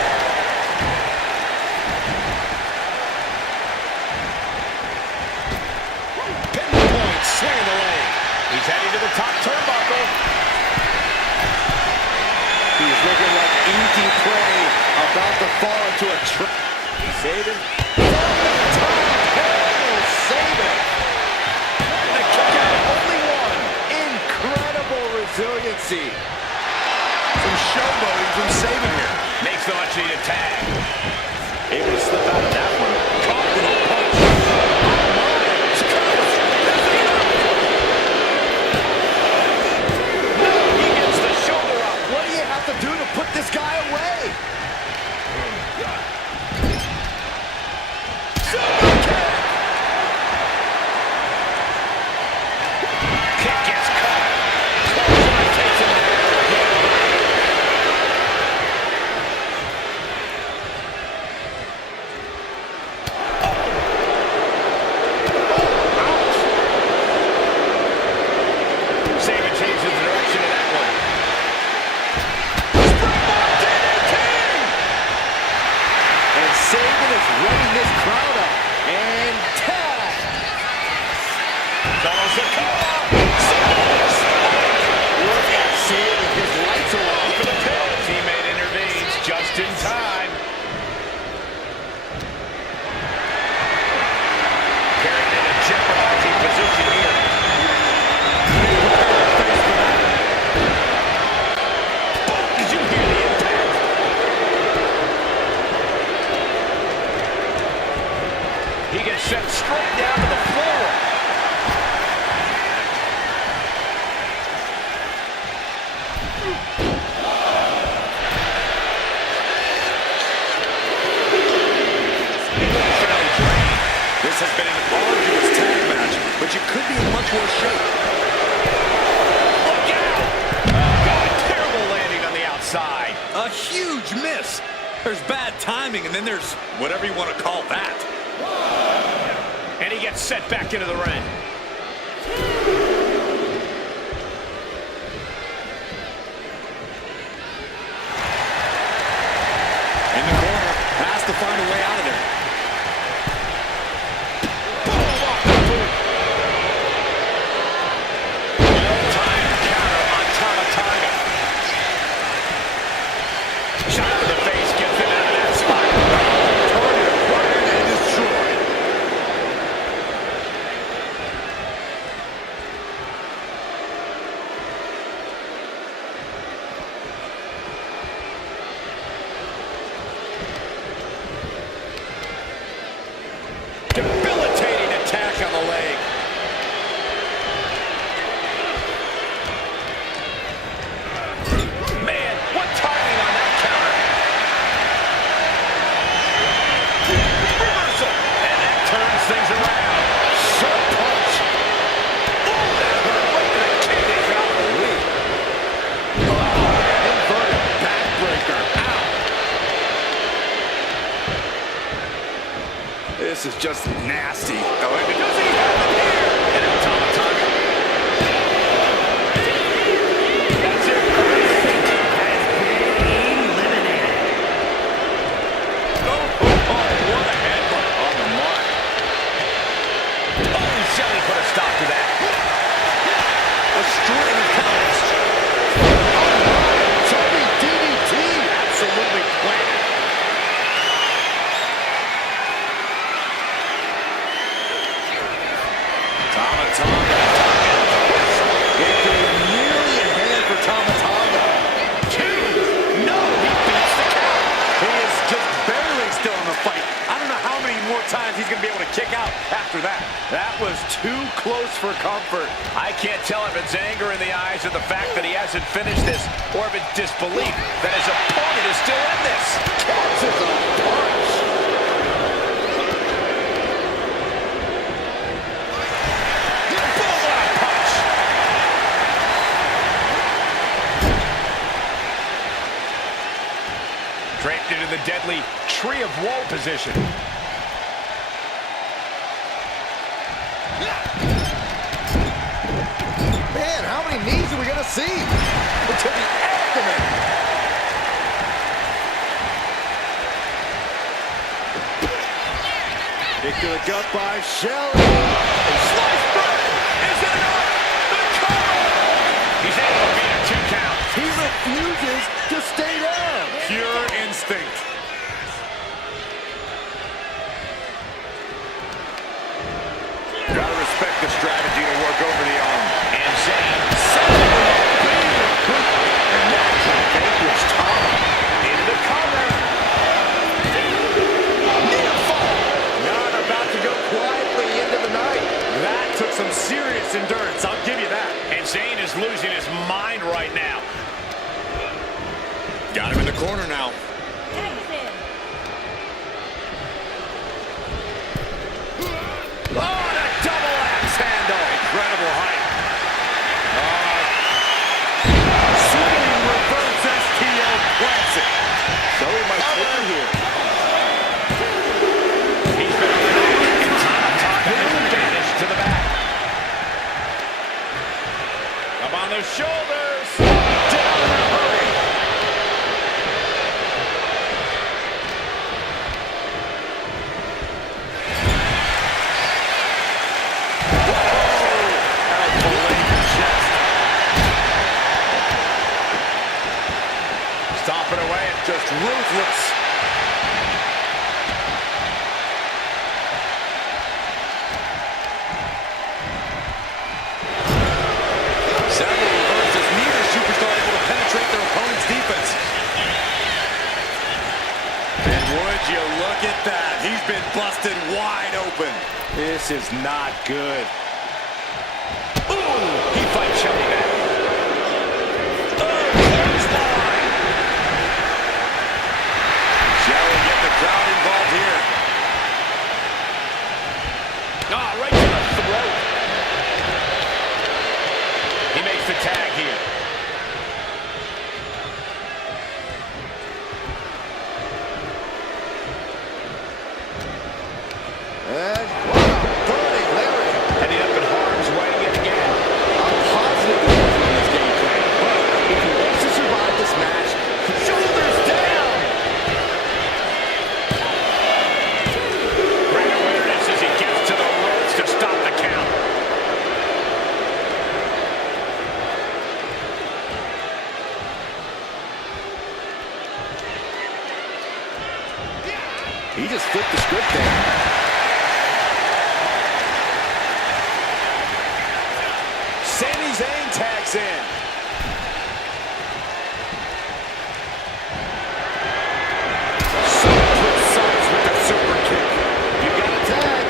Pinpoint, swinging the leg. He's heading to the top turnbuckle. He's looking like easy prey about to fall into a trap. He's saving. Save it. The kick out, only one. Incredible resiliency. Some showboating from Saban here. Makes the much needed tag. Able to slip out of that one. Caught with a punch. No, he gets the shoulder up. What do you have to do to put this guy away? Super kick. Kick gets caught. Clothesline takes him down. Saban changes the direction of that one. Springboard DDT! And Saban is running this crowd up. And tag. Donald Sikoa. Look at Saban, his lights are off. For the pin. Teammate intervenes just in time. Carried in a jeopardizing position here. Boom! Did you hear the impact? He gets sent straight down to the floor. This has been an arduous tag match, but you could be in much worse shape. Look out! Oh, God, terrible landing on the outside. A huge miss. There's bad timing, and then there's whatever you want to call that. And he gets set back into the ring. In the corner, has to find a way out of there. Time counter on Tama Tonga. Shot to the face gets him out of that spot. Target acquired and destroyed. Debilitating attack on the leg. Man, what timing on that counter. Reversal. And that turns things around. Sharp punch. Ooh, that hurt right to the kidney. Golly. Oh, inverted backbreaker. Ow. This is just nasty. Oh, and does he have it here? And now Tama Tonga. That's it. Oh, what a headbutt on the mark. Oh, Shelly put a stop to that. A string of counters. Johnny DDT. Absolutely planned. Tama Tonga. It gave nearly a hand for Tama Tonga. No, he beats the count. He is just barely still in the fight. I don't know how many more times he's going to be able to kick out after that. That was too close for comfort. I can't tell if it's anger in the eyes or the fact that he hasn't finished this, or if it's disbelief that his opponent is still in this. Catches a punch. Draped into the deadly tree of woe position. Man, how many knees are we gonna see? Into the abdomen. Kick to the gut by Shelly. Sliced bread! Is it enough? The cover! He's able to beat a 2 count. He refuses to stay down. Pure instinct. Gotta respect the strategy to work over the arm. And Zayn and that's a vanquish Tom. Into the cover. Near fall. Not about to go quietly into the night. That took some serious endurance, I'll give you that. And Zayn is losing his mind right now. Got him in the corner now. Tag is in. Oh, and a double axe handle. Incredible height. Swinging reverse STO classic. So he might figure here. He's been eliminated, and Tama Tonga has vanished to the back. Up on the shoulders. Down in a hurry. Stomping away, it's just ruthless. Several reverses, neither superstar able to penetrate their opponent's defense. And would you look at that? He's been busted wide open. This is not good. Ooh, he fights Shelly back. Shelly getting the crowd involved here. Ah, right to the throat. He makes the tag here. He just flipped the script there. Sami Zayn tags in. So precise with the super kick. You got a tag.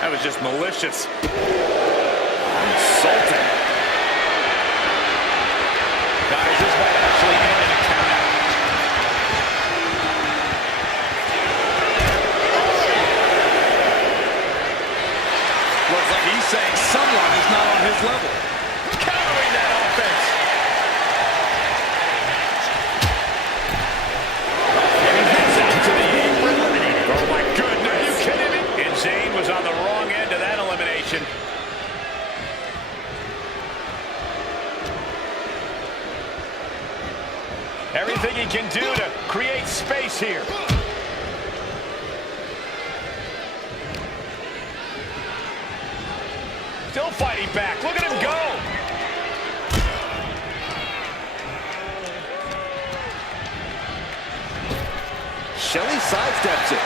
That was just malicious. Insulting. Guys, this might actually end in a countout. Looks like he's saying someone is not on his level. Countering that offense. And he heads out to the apron. Oh my goodness, are you kidding me? And Zayn was on the wrong end of that elimination. Everything he can do to create space here. Still fighting back. Look at him go. Shelly sidesteps it.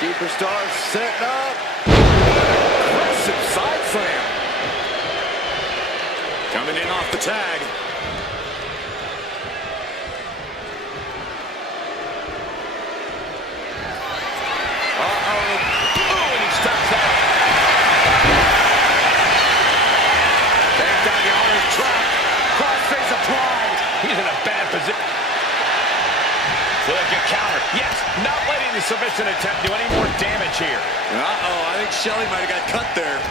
Superstar setting up. Aggressive side slam. Coming in off the tag. He's in a bad position. Will it get countered? Yes, not letting the submission attempt do any more damage here. Uh-oh, I think Shelly might have got cut there.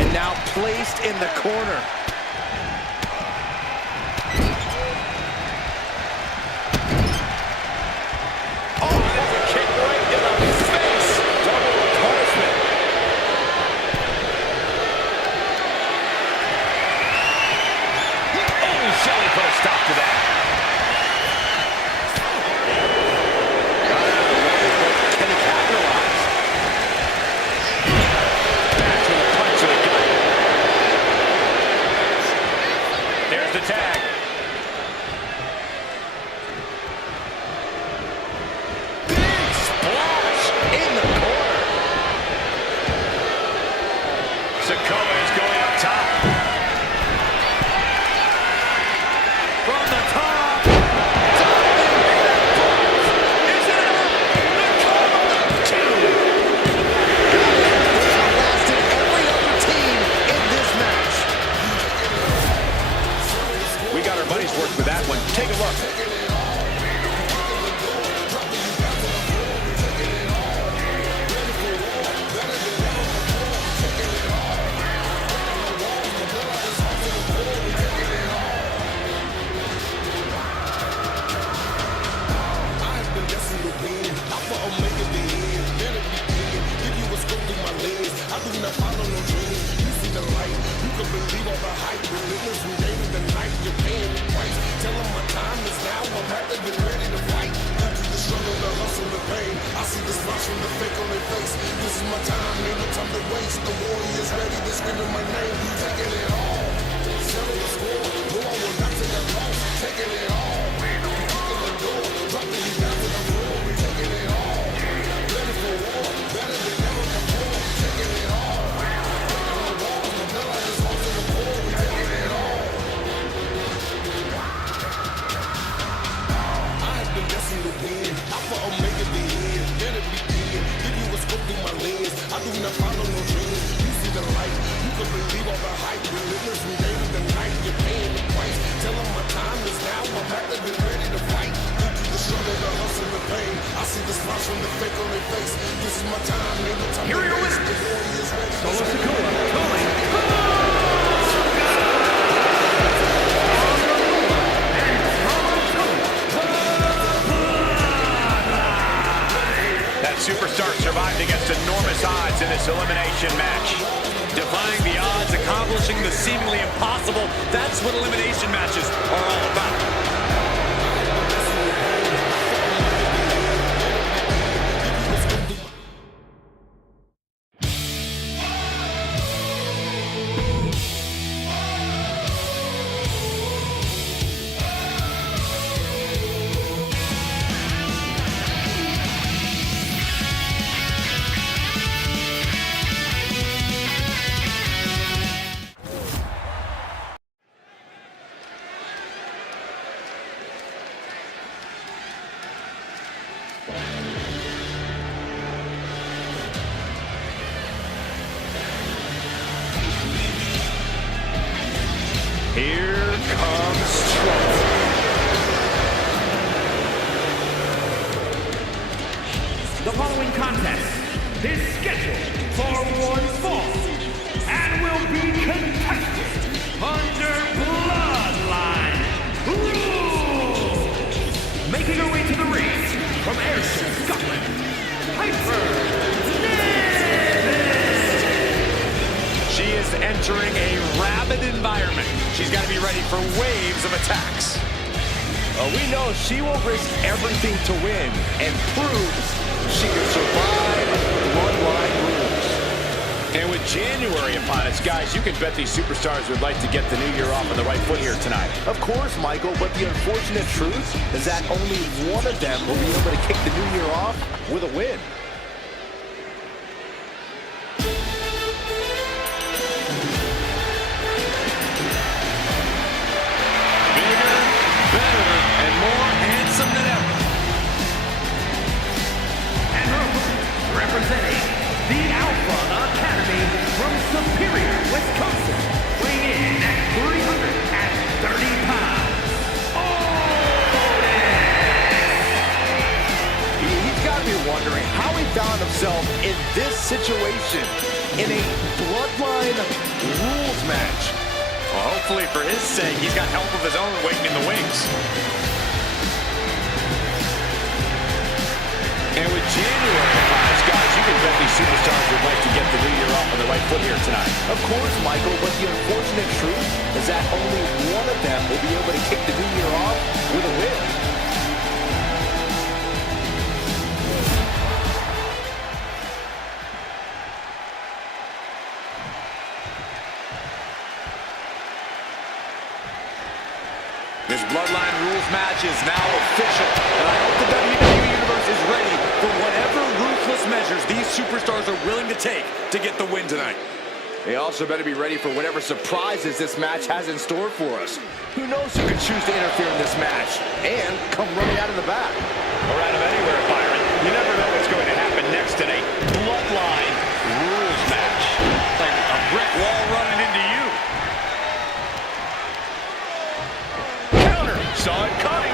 And now placed in the corner. Oh, there's a kick right in the face. Double punishment. Shelly put a stop to that. Can he capitalize? Back to the punch to the gut. There's the tag. Big splash in the corner. Sikoa is going up top. From the top. Is it enough? The cover. 2. This outlasted every other team in this match. We got our money's worth with that one. Take a look. Here are your winners. Solo Sikoa, Tony. in this elimination match. Defying the odds, accomplishing the seemingly impossible. That's what elimination matches are all about. Here comes trouble. The following contest is scheduled for one fall and will be contested under Bloodline rules. Making her way to the ring from Ayrshire, Scotland, Piper. She is entering a rabid environment. She's got to be ready for waves of attacks. We know she will risk everything to win and prove she can survive Bloodline rules. And with January upon us, guys, you can bet these superstars would like to get the new year off on the right foot here tonight. Of course, Michael, but the unfortunate truth is that only one of them will be able to kick the new year off with a win. Representing the Alpha Academy from Superior, Wisconsin, weighing in at 330 pounds. He's got to be wondering how he found himself in this situation in a Bloodline rules match. Well, hopefully for his sake, he's got help of his own waiting in the wings. And with January upon us, guys, you can bet these superstars would like to get the new year off on the right foot here tonight. Of course, Michael, but the unfortunate truth is that only one of them will be able to kick the new year off with a win. This Bloodline rules match is now official, and I hope the WWE Universe is ready for whatever ruthless measures these superstars are willing to take to get the win tonight. They also better be ready for whatever surprises this match has in store for us. Who knows who could choose to interfere in this match and come running out of the back. Or out of anywhere, Byron. You never know what's going to happen next in a Bloodline rules match. Like a brick wall running into you. Counter. Saw it coming.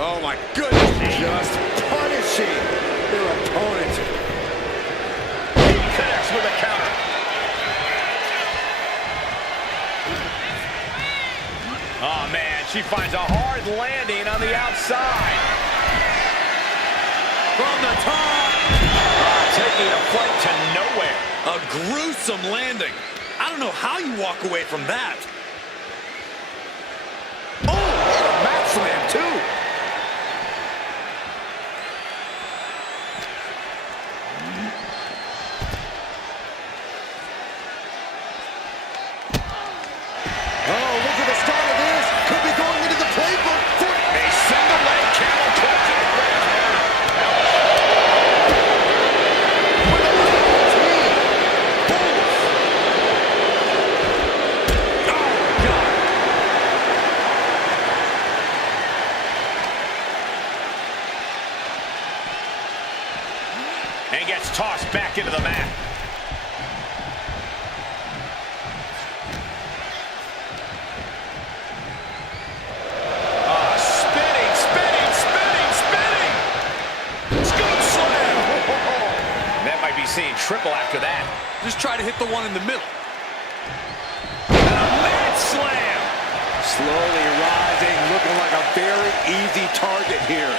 Oh my goodness. Just punishing their opponent. He connects with a counter. Oh man, she finds a hard landing on the outside. From the top. Taking a flight to nowhere. A gruesome landing. I don't know how you walk away from that. Oh, and a mat slam too. Oh, look at the start of this. Could be going into the playbook. A single leg camel clutch to the ground. With a leg team. And gets tossed back into the mat. Seeing triple after that. Just try to hit the one in the middle. And a mat slam. Slowly rising, looking like a very easy target here.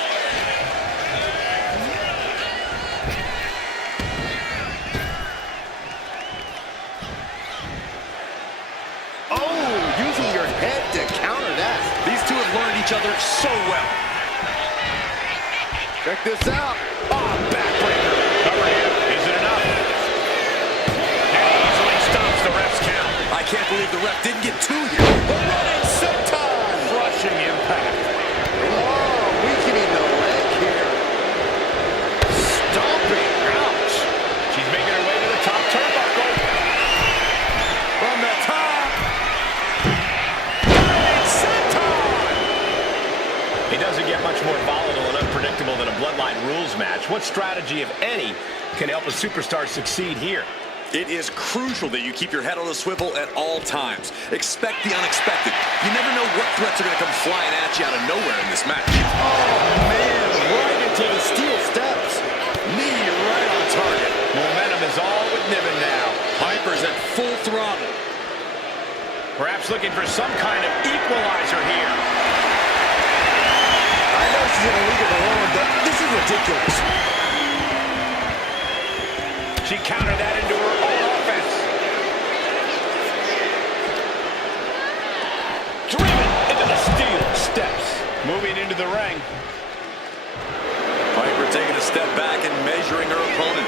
so well. Check this out. Oh, backbreaker. Cover him. Is it enough? And he easily stops the ref's count. I can't believe the ref didn't get two here. The running senton. Crushing impact. Oh, weakening the leg here. Stomping. Ouch. She's making her way to the top turnbuckle. From the top. It doesn't get much more volatile and unpredictable than a Bloodline rules match. What strategy, if any, can help a superstar succeed here? It is crucial that you keep your head on a swivel at all times. Expect the unexpected. You never know what threats are going to come flying at you out of nowhere in this match. Oh, man. Right into the steel steps. Knee right on target. Momentum is all with Niven now. Piper's at full throttle. Perhaps looking for some kind of equalizer here. I know she's in a league of her own, but this is ridiculous. She countered that into her own offense. Driven into the steel steps. Moving into the ring. Piper taking a step back and measuring her opponent.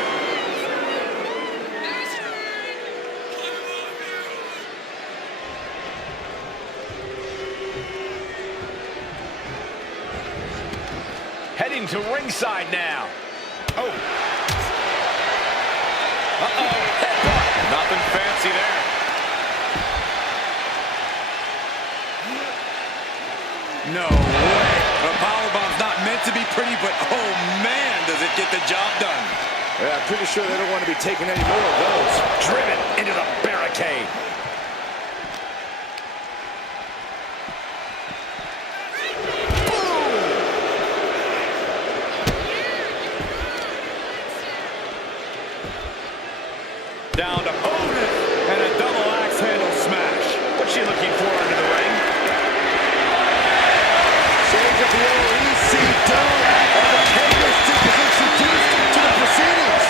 Heading to ringside now. Oh. Uh-oh. Headbutt. Nothing fancy there. No way. The powerbomb's not meant to be pretty, but oh man, does it get the job done. Yeah, I'm pretty sure they don't want to be taking any more of those. Driven into the barricade. Down to Otis and a double axe handle smash. What's she looking for under the ring? Change of the OEC done. And the Taker stick is introduced to the proceedings.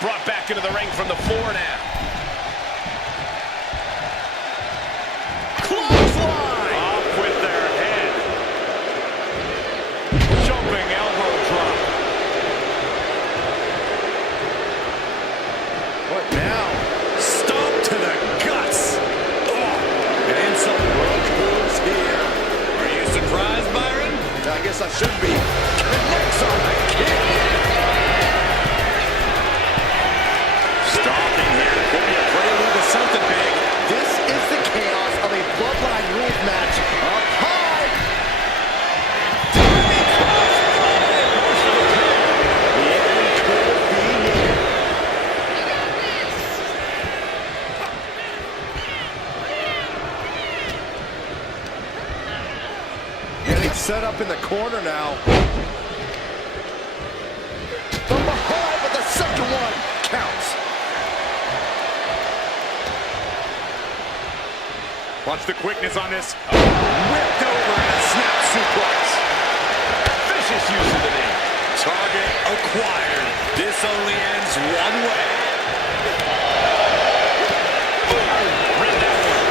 Brought back into the ring from the floor now. Clothesline! Off with their head. Jumping elbow drop. What now? Stomp to the guts. Oh, and some rope moves here. Are you surprised, Byron? I guess I should be. Connects on the kick. Stomping here. Could be a prelude to something big. This is the chaos of a Bloodline rules match. Up high. Diving cross. The end could be near. Getting set up in the corner now. From behind, but the second one counts. Watch the quickness on this. Oh, whipped over and a snap suplex. Vicious use of the knee. Target acquired. This only ends one way. Read that one.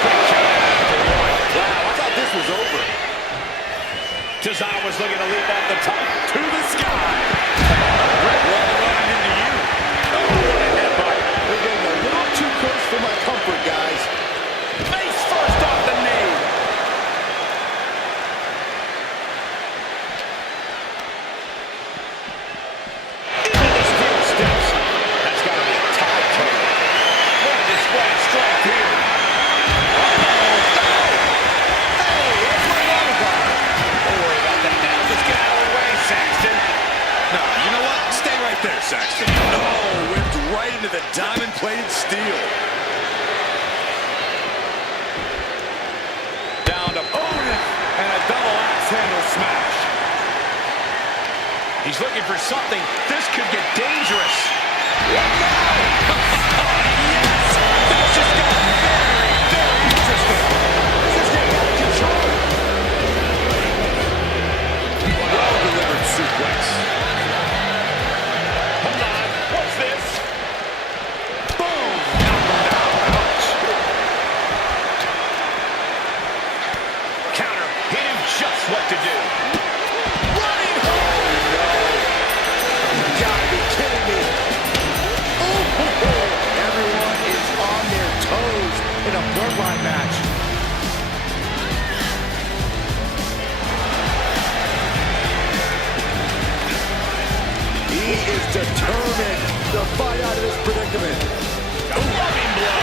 Quick count out to one. Wow, I thought this was over. Tozawa's looking to leap off the top To the sky. Red Wall running into you. Oh, what a headbutt. We're getting a little too close for my comfort, guys. Face first off the knee. Into the steel steps. That's got to be a tie turn. What a display of strength here. Don't worry about that now. Just get out of the way, Saxton. No, you know what? Stay right there, Saxton. No, whipped right into the diamond-plated steel. Down to Otis and a double axe handle smash. He's looking for something. This could get dangerous. What now? Yes! This just got very, very interesting. This is getting out of control. Well-delivered suplex. Hold on bloodline match. He is determined to fight out of this predicament. A loving blow.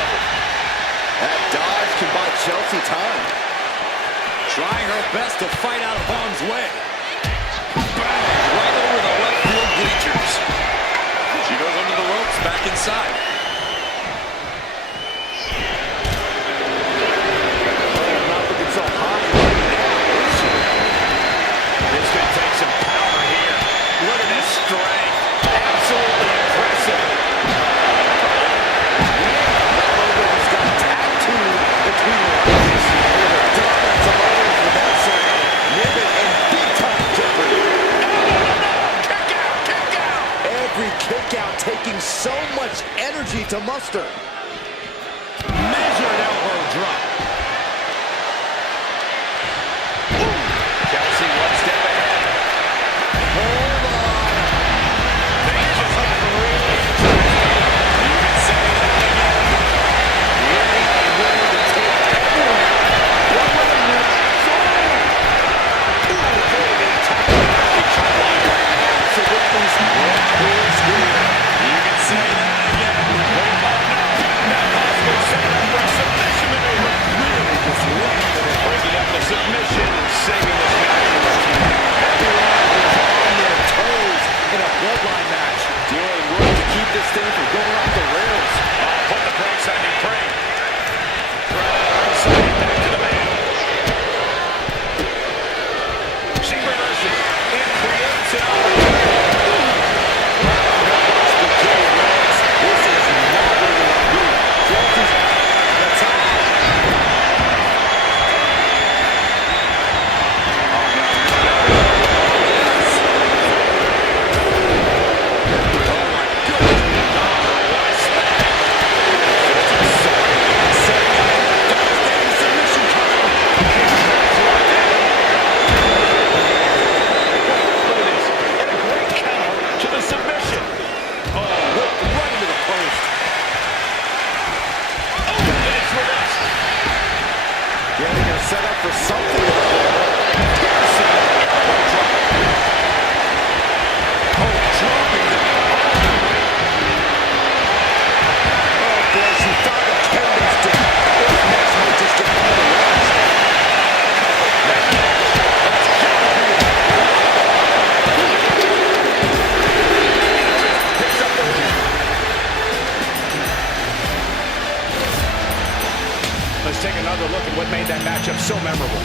That dodge can buy Chelsea time. Trying her best to fight out of harm's way. Bang! Right over the left field bleachers. She goes under the ropes, back inside. Not looking so hot right now, is she? This could take some power here. Look at this strength. Absolutely impressive. He's got tattooed between the legs. Dozens of others with that side. Niven in big-time jeopardy. Kick out, kick out. Every kick out taking so much energy to muster. Measured elbow drop. Chelsea one step ahead. Hold on. They just got really interesting. You can say that again. Ready and willing to take everyone out. One way or another. Absolutely split his ear. You can say that again. Now Oscar set up for a submission maneuver. Really just landed it. Breaking up the submission and saving this match. Everyone is on their toes in a bloodline match. Doing work to keep this thing from going off the rails. Put the brakes on Ukraine. Side back to the man. She reverses. It creates an opportunity. This is not where they want to be. Chelsea's at the top. Look at this. And a great counter to the submission. Whipped right into the post. And it's reversed. Getting her set up for something. Dropping the Oh boy, she found a kendo stick. This match might just get underway. Picks up the lead. Let's take another look at what made that matchup so memorable.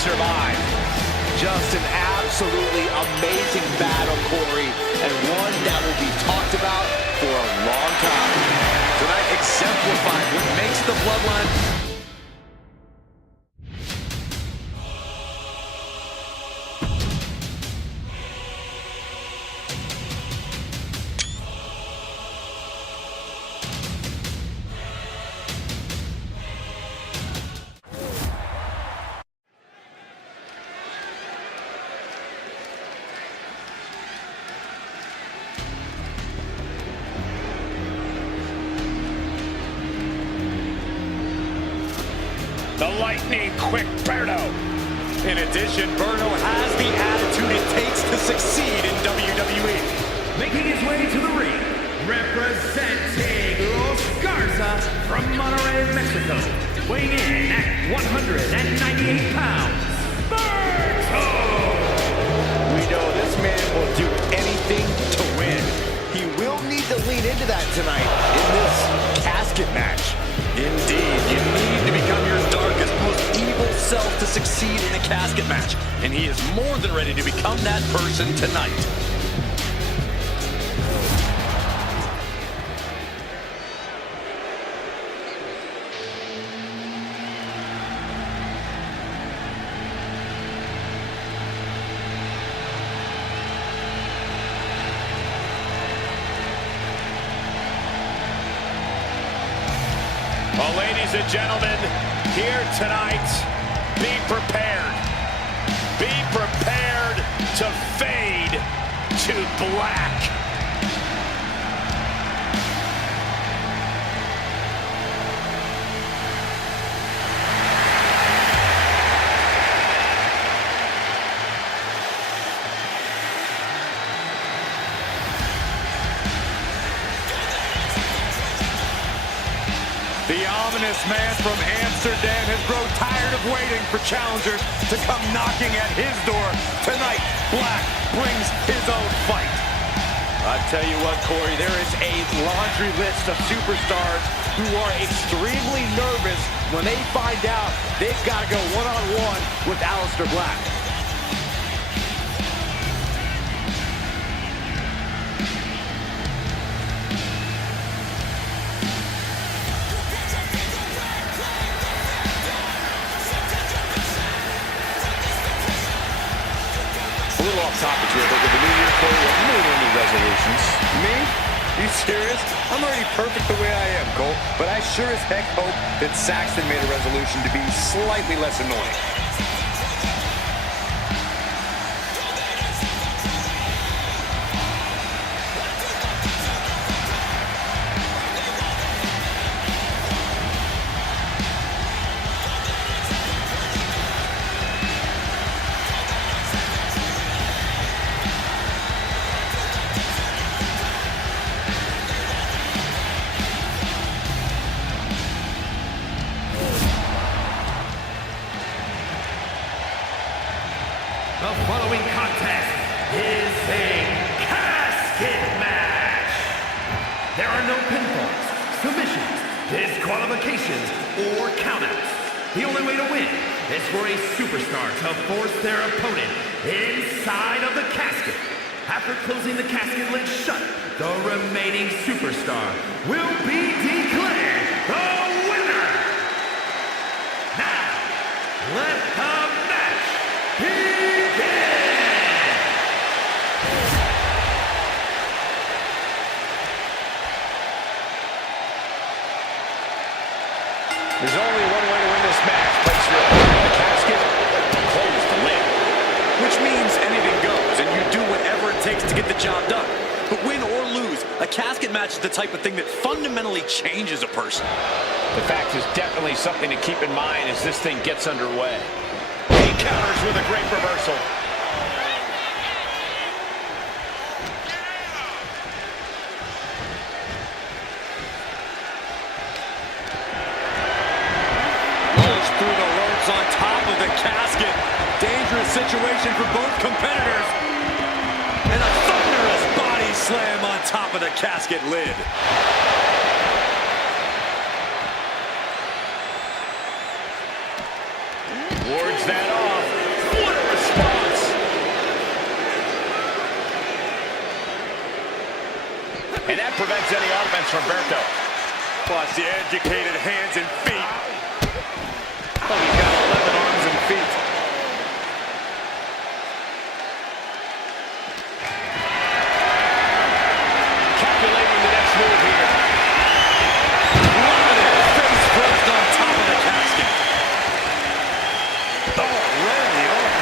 survive. Just an absolutely amazing battle, Corey, and one that will be talked about for a long time. Tonight exemplified what makes the Bloodline The lightning quick Berto. In addition, Berto has the attitude it takes to succeed in WWE. Making his way to the ring, representing Los Garza from Monterrey, Mexico, weighing in at 198 pounds, Berto! We know this man will do anything to win. He will need to lean into that tonight in this casket match. Indeed, you need to become your darkest, most evil self to succeed in a casket match. And he is more than ready to become that person tonight. Well, ladies and gentlemen, here tonight, be prepared. Be prepared to fade to black. The ominous man from Amsterdam has grown tired of waiting for challengers to come knocking at his door. Tonight, Black brings his own fight. I tell you what, Corey, there is a laundry list of superstars who are extremely nervous when they find out they've got to go one-on-one with Aleister Black. A little off topic here, but with the new year, Corey, have you made any resolutions? Me? You serious? I'm already perfect the way I am, Cole. But I sure as heck hope that Saxton made a resolution to be slightly less annoying. The following contest is a casket match. There are no pinfalls, submissions, disqualifications, or countouts. The only way to win is for a superstar to force their opponent inside of the casket. After closing the casket lid shut, the remaining superstar will be declared the winner. Now, let the match begin. There's only one way to win this match. Place your opponent in the casket, close the lid. Which means anything goes, and you do whatever it takes to get the job done. But win or lose, a casket match is the type of thing that fundamentally changes a person. The fact is definitely something to keep in mind as this thing gets underway. He counters with a great reversal. Rolls through the ropes on top of the casket. Dangerous situation for both competitors. And a thunderous body slam on top of the casket lid. Wards that off. What a response. And that prevents any offense from Berto. Plus the educated hands and feet. Oh, he's got 11 arms and feet. Calculating the next move here. Plummeted face first on top of the casket. Oh, right in the arm.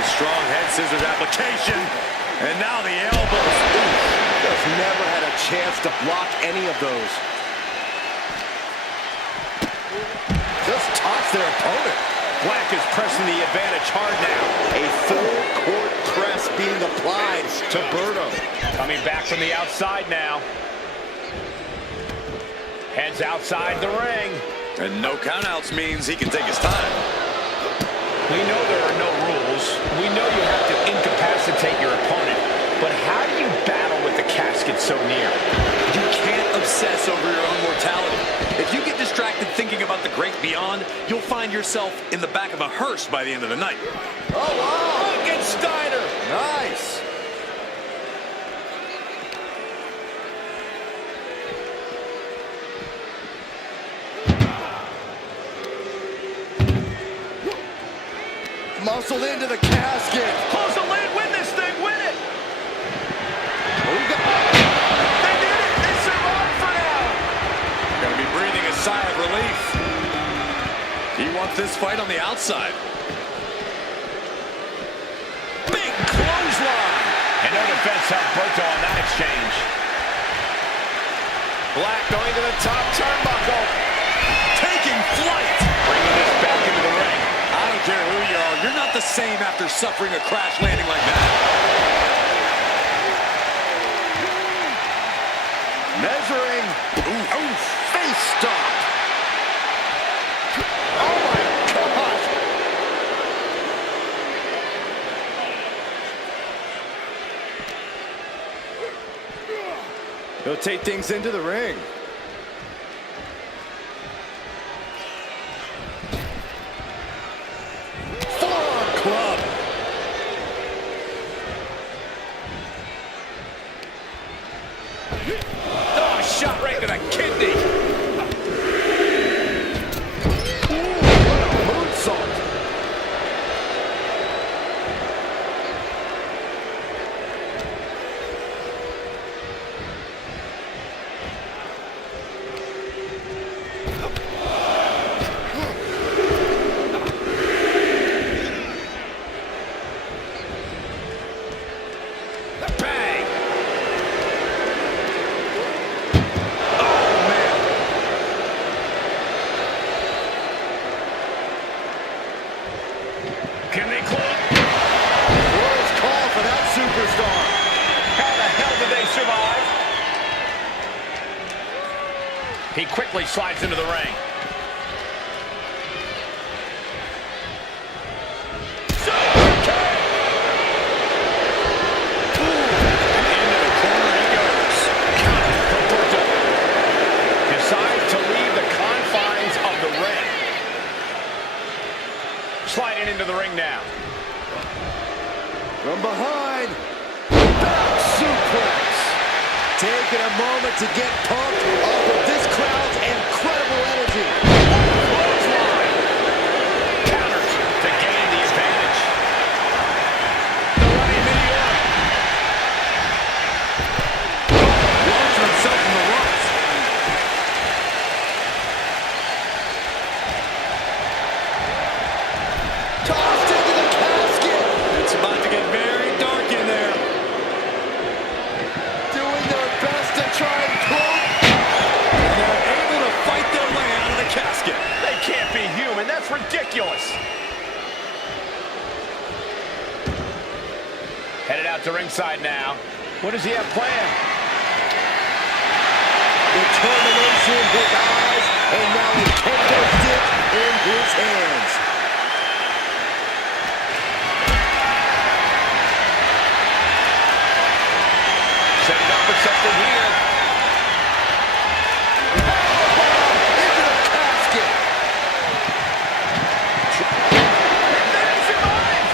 A strong head scissors application. And now the elbows. Oof. Just never had a chance to block any of those. Just tossed their opponent. Black is pressing the advantage hard now. A full court press being applied to Berto. Coming back from the outside now. Heads outside the ring. And no countouts means he can take his time. We know there are no rules. We know you have to incapacitate your opponent. But how do you battle with the casket so near? You can't obsess over your own mortality. If you get distracted thinking about the great beyond, you'll find yourself in the back of a hearse by the end of the night. Oh, wow. Look at Steiner. Nice. Muscled into the casket. Close the lid, win this thing, win it. They did it. They survived for now. You're going to be breathing a sigh of relief. He wants this fight on the outside. Big clothesline. And no defense helped Berto on that exchange. Black going to the top turnbuckle. Taking flight. Bringing this back into the ring. I don't care who you are. You're not the same after suffering a crash landing like that. measuring. Ooh, face stop. Oh my gosh. He'll take things into the ring. Forearm club. Oh, shot right to the kidney. What a moonsault. Bang. Can they close? Close call for that superstar. How the hell did they survive? He quickly slides into the ring. Decides to leave the confines of the ring. Sliding into the ring now. From behind, back suplex. Taking a moment to get pumped off of this crowd's incredible energy. Clothesline. Counters to gain the advantage. The running meteor. Launching himself in the ropes. Tossed into the casket. It's about to get very dark in there. Doing their best to try and close. And they're able to fight their way out of the casket. They can't be human. That's ridiculous. Headed out to ringside now. What does he have planned? Determination in his eyes, and now a kendo stick in his hands. Setting up for something here. Into the casket. They survived.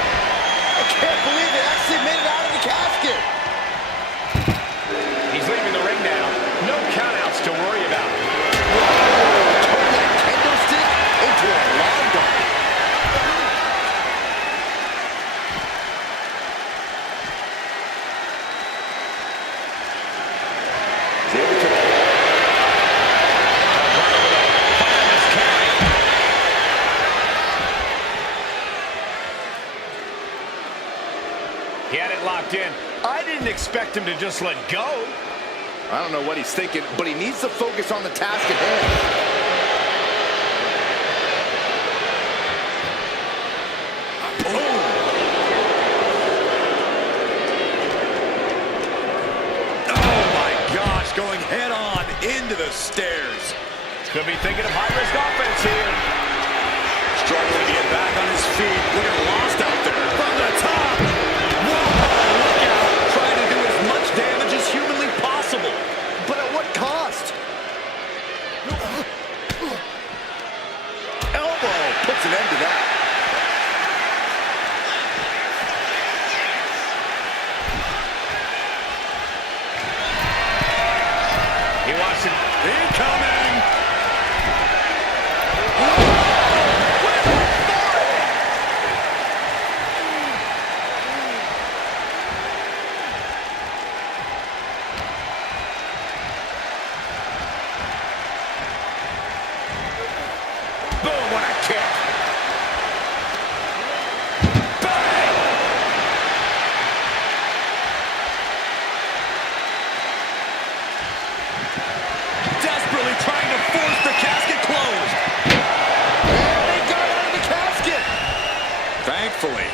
I can't believe they actually made it out of the casket. He's leaving the ring now. No countouts to worry about. Turn that kendo stick into a long dart. He's able to Fireman's carry. He had it locked in. I didn't expect him to just let go. I don't know what he's thinking, but he needs to focus on the task at hand. the stairs. Could be thinking of high-risk offense here. Struggling to get back on his feet. Looking lost out there. From the top. Whoa, look out. Trying to do as much damage as humanly possible. But at what cost? Elbow puts an end to that. He wants it. Incoming. Boom, what a kick. Desperately trying to force the casket closed. And they got out of the casket. Thankfully.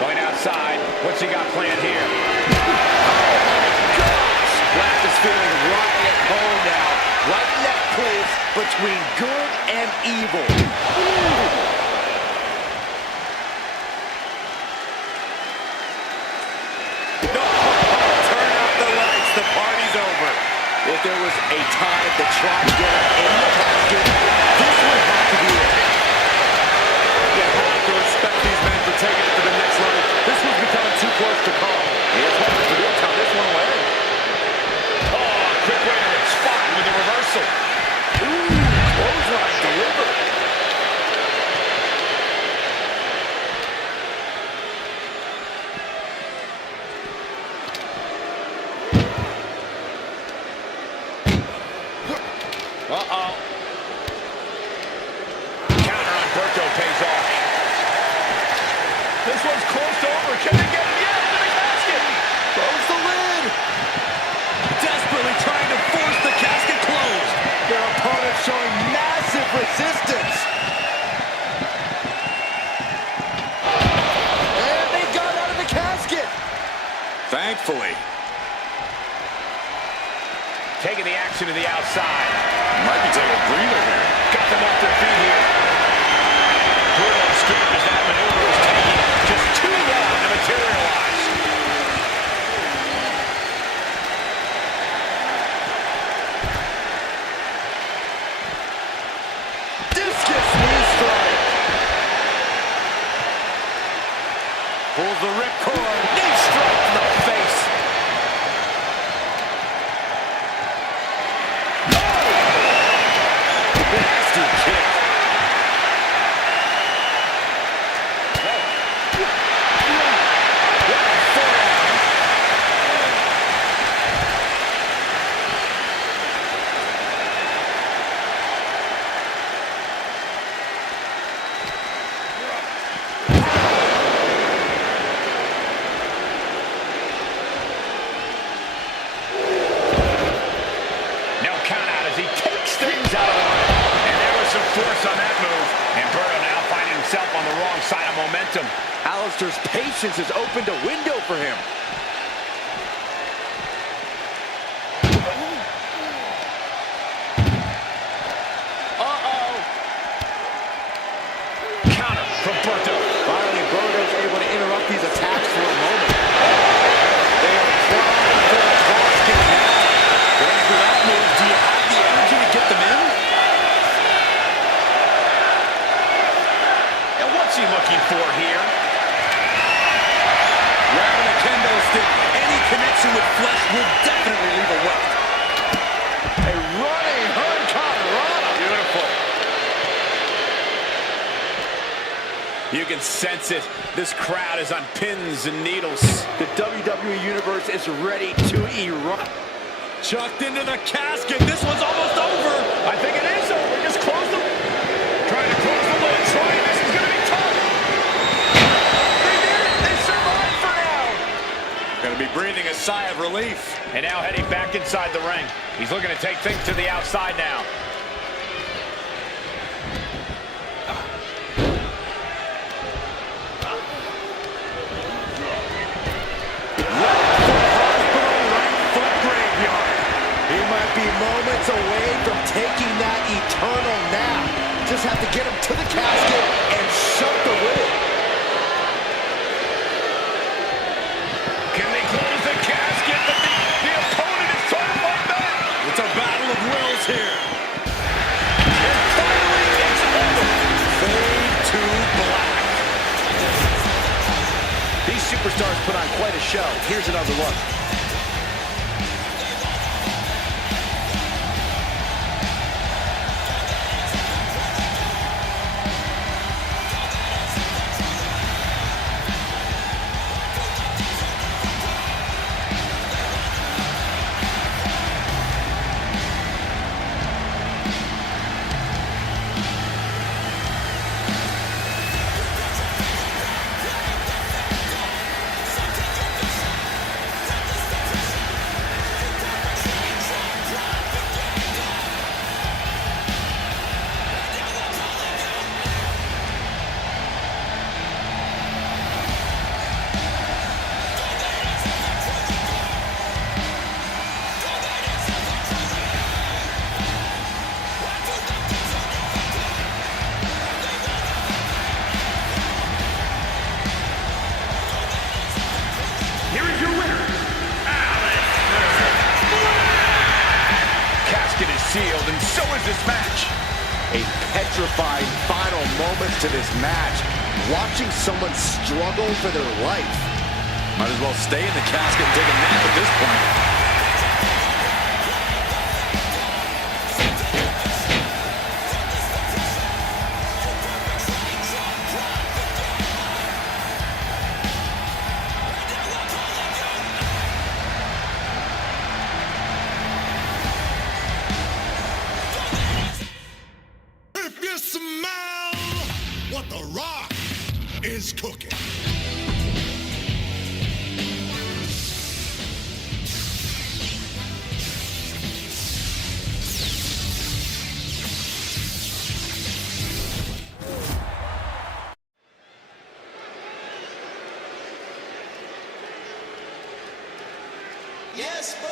Going outside. What's he got planned here? Black is feeling right at home now. Right in that place between good and evil. Turn out the lights. The party's over. If there was a time to try to get him in the casket, this would have to be it. You have to respect these men for taking it to the next level. This was becoming too close to call. It's hard to predict how this one will end. Oh, quick way to respond with the reversal. Ooh, clothesline delivered. Uh-oh. Counter on Berto pays off. This one's close over. Can they get him yet into the casket? Close the lid. Desperately trying to force the casket closed. Their opponent showing massive resistance. And they got out of the casket. Thankfully. Taking the action to the outside. Might be taking a breather here. Got them off their feet here. Brutal escape as that maneuver was taking just too long to materialize. Discus knee strike. Pulls the ripcord. Knee strike to the face. Nasty kick. No count out as he takes things out of the ring. And there was some force on that move. And Berto now finding himself on the wrong side of momentum. Alistair's patience has opened a window for him. Uh-oh. Counter from Berto. Finally, Berto's able to interrupt these attacks for a moment. They are primed for the casket now. But after that move, do you have the energy to get them in? And what's he looking for here? Grabbing a kendo stick. Any connection with flesh will definitely leave a welt. A running hurricanrana. Beautiful. You can sense it. This crowd is on pins and needles. The WWE Universe is ready to erupt. Chucked into the casket. This one's almost over. I think it is over. Just close the... Trying to close the lid. Trying. This is going to be tough. They did it. They survived for now. Gonna be breathing a sigh of relief. And now heading back inside the ring. He's looking to take things to the outside now. away from taking that eternal nap. Just have to get him to the casket and shut the lid. Can they close the casket? But the opponent is trying to fight back. It's a battle of wills here. And finally, it's over. Fade to black. These superstars put on quite a show. Here's another look. Here is your winner, Casket is sealed, and so is this match. A petrifying final moments to this match. Watching someone struggle for their life. Might as well stay in the casket and take a nap at this point. If you smell what The Rock is cooking. Yes, boy!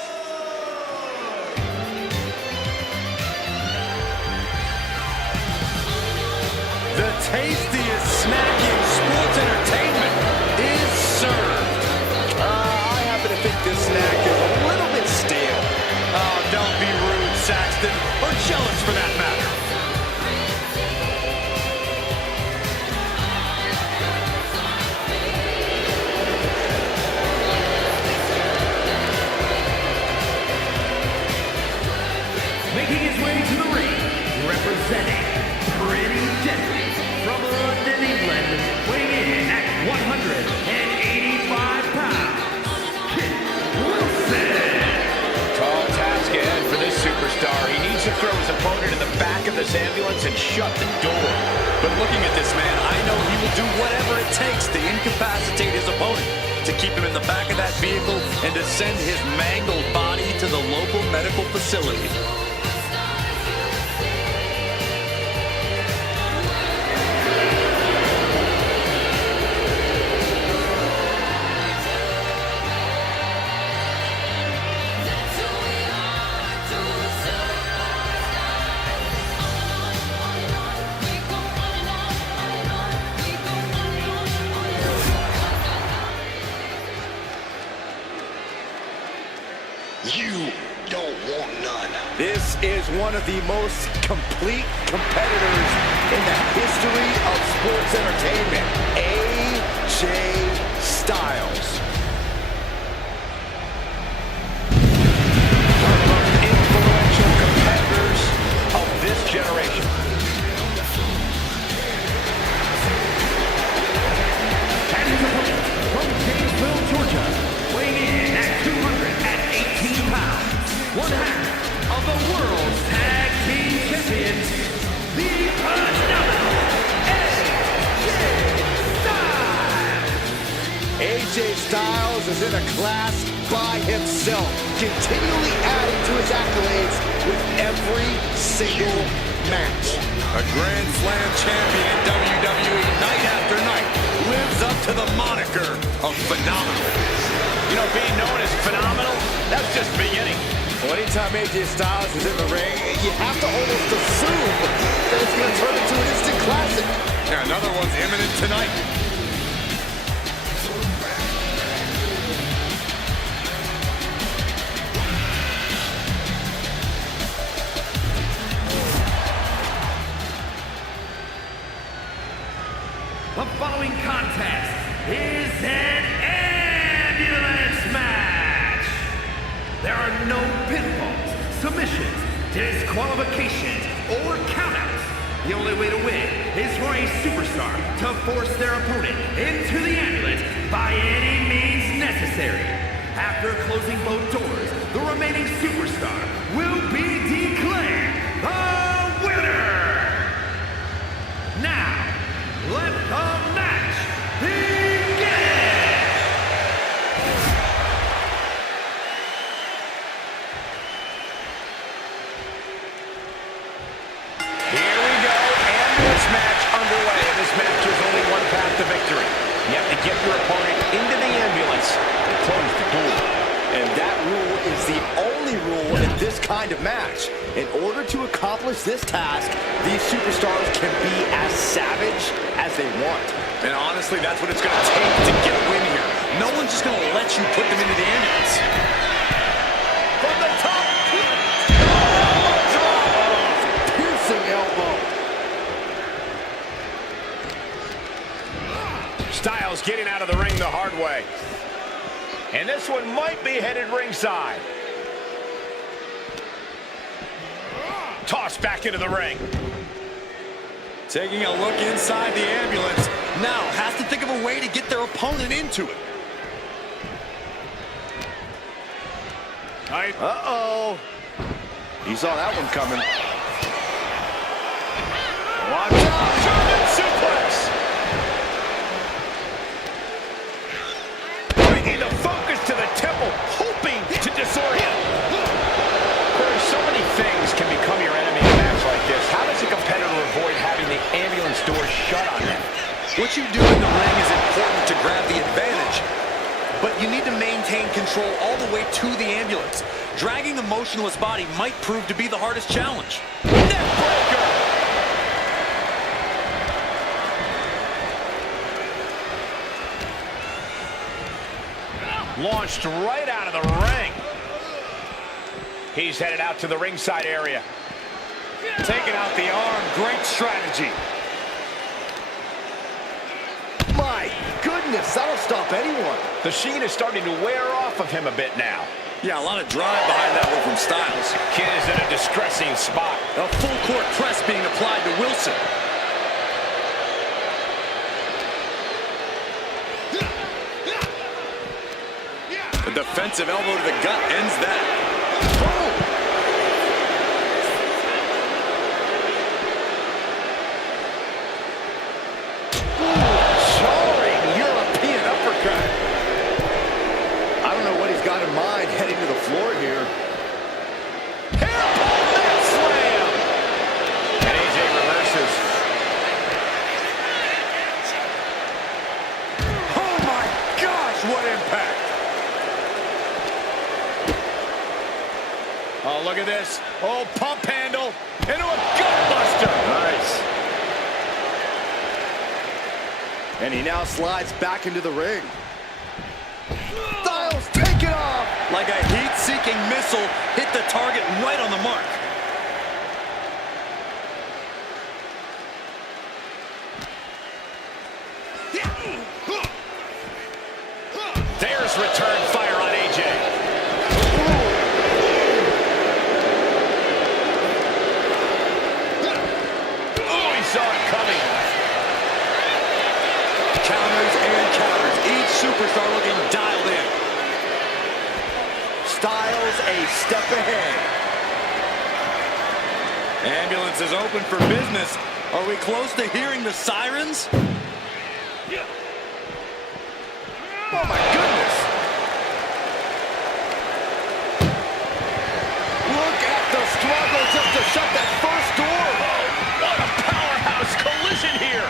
The tastiest snack in sports entertainment is served. I happen to think this snack is a little bit stale. Oh, don't be rude, Saxton, or jealous for that matter. making his way to the ring, representing Pretty Deadly from London, England, weighing in at 185 pounds, Kit Wilson. Tall task ahead for this superstar. He needs to throw his opponent in the back of this ambulance and shut the door. But looking at this man, I know he will do whatever it takes to incapacitate his opponent, to keep him in the back of that vehicle and to send his mangled body to the local medical facility. You don't want none. This is one of the most complete competitors in the history of sports entertainment, AJ Styles. One of the most influential competitors of this generation. And his opponent from Gainesville, Georgia, weighing in at 218 pounds, one half of the world's tag team champions, the phenomenal AJ Styles. AJ Styles is in a class by himself, continually adding to his accolades with every single match. A Grand Slam champion in WWE night after night lives up to the moniker of phenomenal. You know, being known as phenomenal, that's just the beginning. Anytime AJ Styles is in the ring, you have to almost assume that it's going to turn into an instant classic. Yeah, another one's imminent tonight. The following contest is an ambulance match. There are no pinfalls, submissions, disqualifications, or countouts. The only way to win is for a superstar to force their opponent into the ambulance by any means necessary. After closing both doors, the remaining superstar will be declared the winner. Now, let the match begin! Here we go, ambulance match underway. This match is only one path to victory. You have to get your opponent into the ambulance and close the door. And that rule is the only rule in this kind of match. In order to accomplish this task, these superstars can be as savage as they want. And honestly, that's what it's going to take to get a win here. No one's just going to let you put them into the ambulance. From the top, piercing elbow. Styles getting out of the ring the hard way. And this one might be headed ringside. Tossed back into the ring. Taking a look inside the ambulance. Now has to think of a way to get their opponent into it. Uh-oh. He saw that one coming. Watch out. German suplex. Bringing the focus to the temple, hoping to disorient. Corey, so many things can become your enemy in a match like this. How does a competitor avoid having the ambulance door shut on them? What you do in the ring is important to grab the advantage, but you need to maintain control all the way to the ambulance. Dragging the motionless body might prove to be the hardest challenge. Neckbreaker! Launched right out of the ring. He's headed out to the ringside area. Taking out the arm, great strategy. My goodness, that'll stop anyone. The sheen is starting to wear off of him a bit now. Yeah, a lot of drive behind that one from Styles. Kid is in a distressing spot. A full court press being applied to Wilson. A defensive elbow to the gut ends that. Jarring European uppercut. I don't know what he's got in mind heading to the floor here. Hairpole neck slam! And AJ reverses. Oh my gosh, what impact! Oh, look at this. Oh, pump handle into a gutbuster. Nice. And he now slides back into the ring. Styles, take it off! Like a heat-seeking missile, hit the target right on the mark. There's return fire on AJ. Oh, he saw it coming. Counters and counters. Each superstar looking dialed in. Styles a step ahead. Ambulance is open for business. Are we close to hearing the sirens? Oh my goodness! Look at the struggle just to shut that first door! What a powerhouse collision here!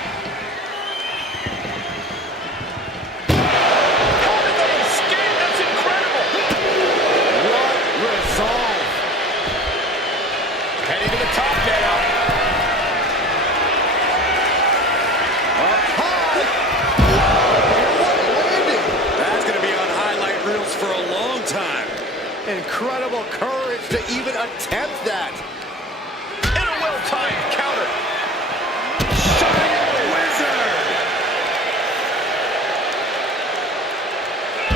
How did they escape? That's incredible! What resolve! time. Incredible courage to even attempt that. And a well-timed counter. Shining Wizard.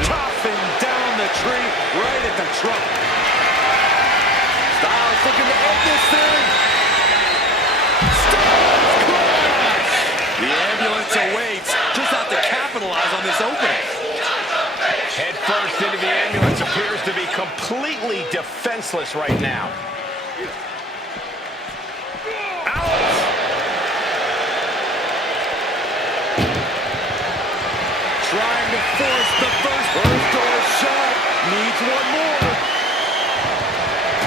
Chopping down the tree right at the trunk. Styles looking to end this thing. The ambulance awaits. Just have to capitalize on this opening. Head first into the ambulance, appears to be completely defenseless right now. Out! Trying to force the first door shut. Needs one more.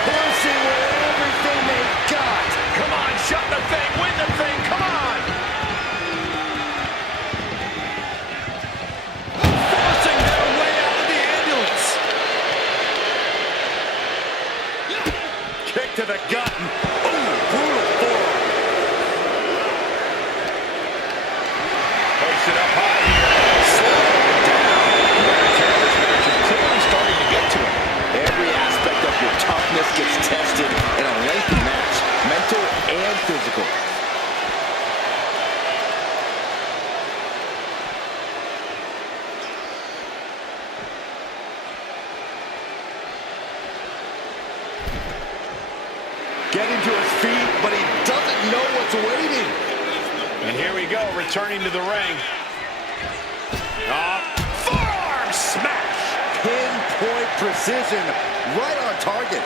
Pushing with everything they've got. Come on, shut the thing, win the thing, come on! Forcing their way out of the ambulance. Kick to the gut. Ooh, brutal forearm. Hoist it up high here. Slow down. This match is clearly starting to get to him. Every aspect of your toughness gets tested in a lengthy match, mental and physical. Getting to his feet, but he doesn't know what's waiting. And here we go, returning to the ring. Forearm smash! Pinpoint precision, right on target.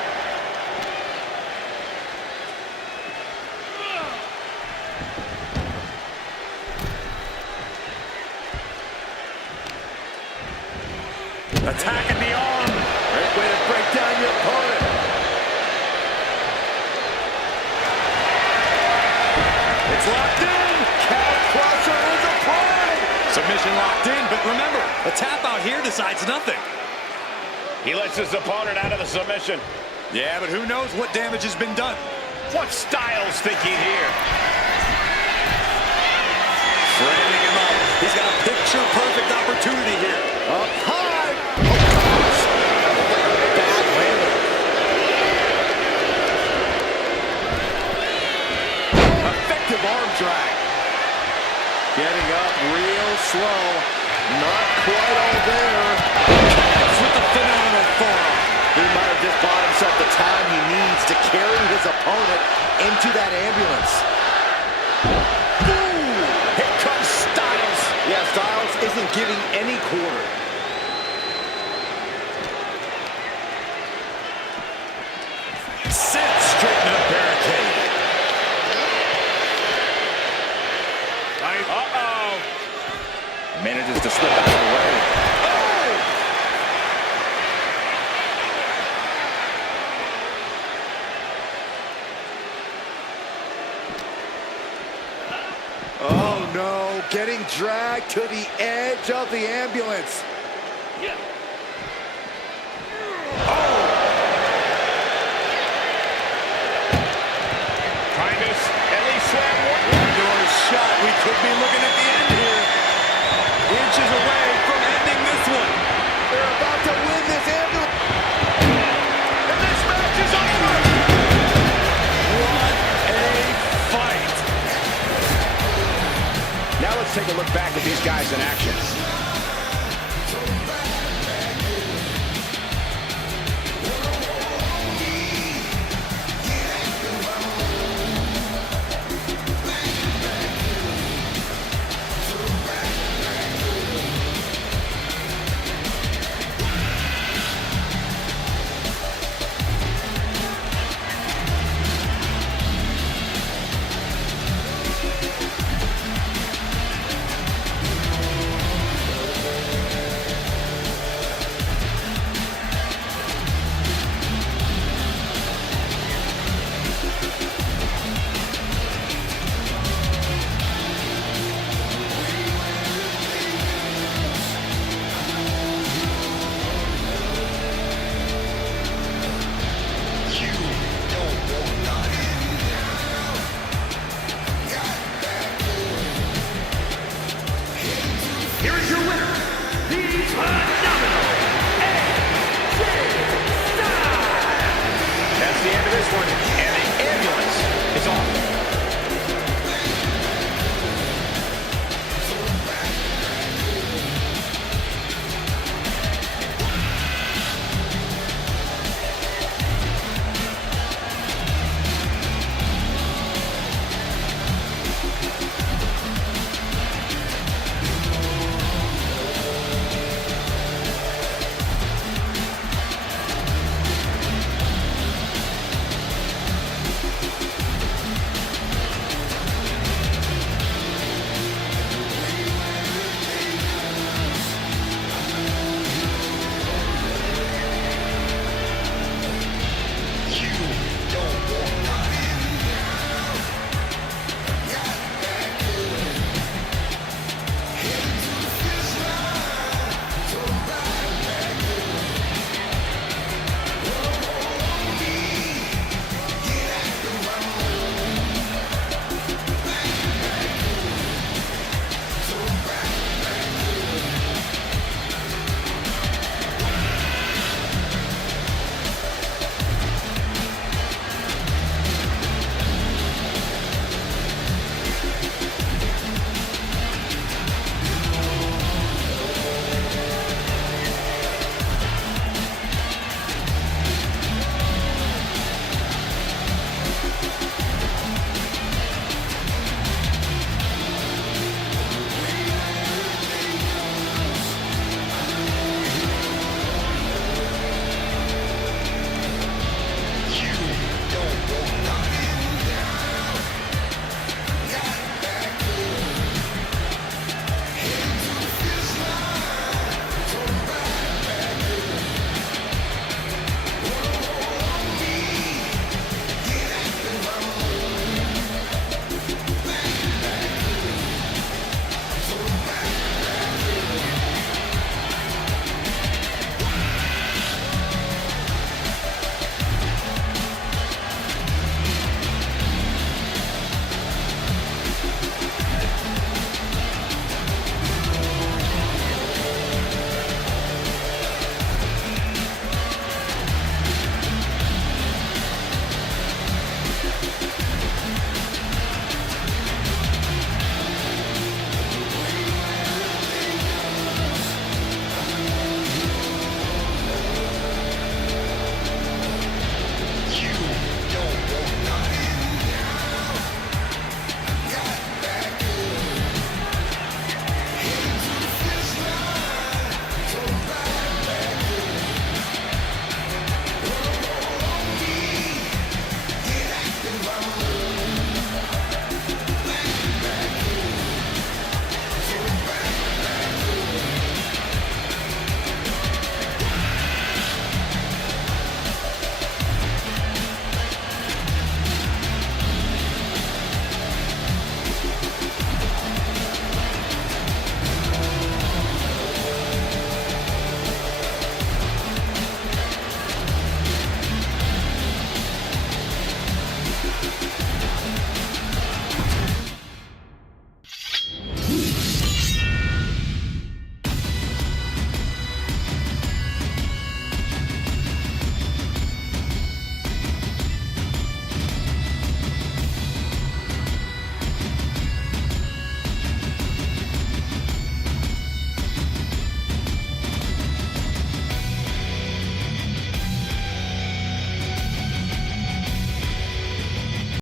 Attacking the arm. Great way to break down your opponent. It's locked in. Cow crusher is applied. Submission locked in, but remember, a tap out here decides nothing. He lets his opponent out of the submission. Yeah, but who knows what damage has been done. What Styles thinking here? Framing him up. He's got a picture-perfect opportunity here. Up high. Oh, gosh. That looked like a bad landing. Effective arm drag. Getting up real slow. Not quite all there. Connects with the phenomenal forearm. He might have just bought himself the time he needs to carry his opponent into that ambulance. Ooh, here comes Styles. Yeah, Styles isn't giving any quarter. Sit straighten up barricade. Uh-oh. Manages to slip out of the way. Oh no, getting dragged to the edge of the ambulance. Trying to at least slam one. Door shot. We could be looking at the end here. Inches away from ending this one. They're about to win this ambulance. And this match is over. What a fight. Now let's take a look back at these guys in action.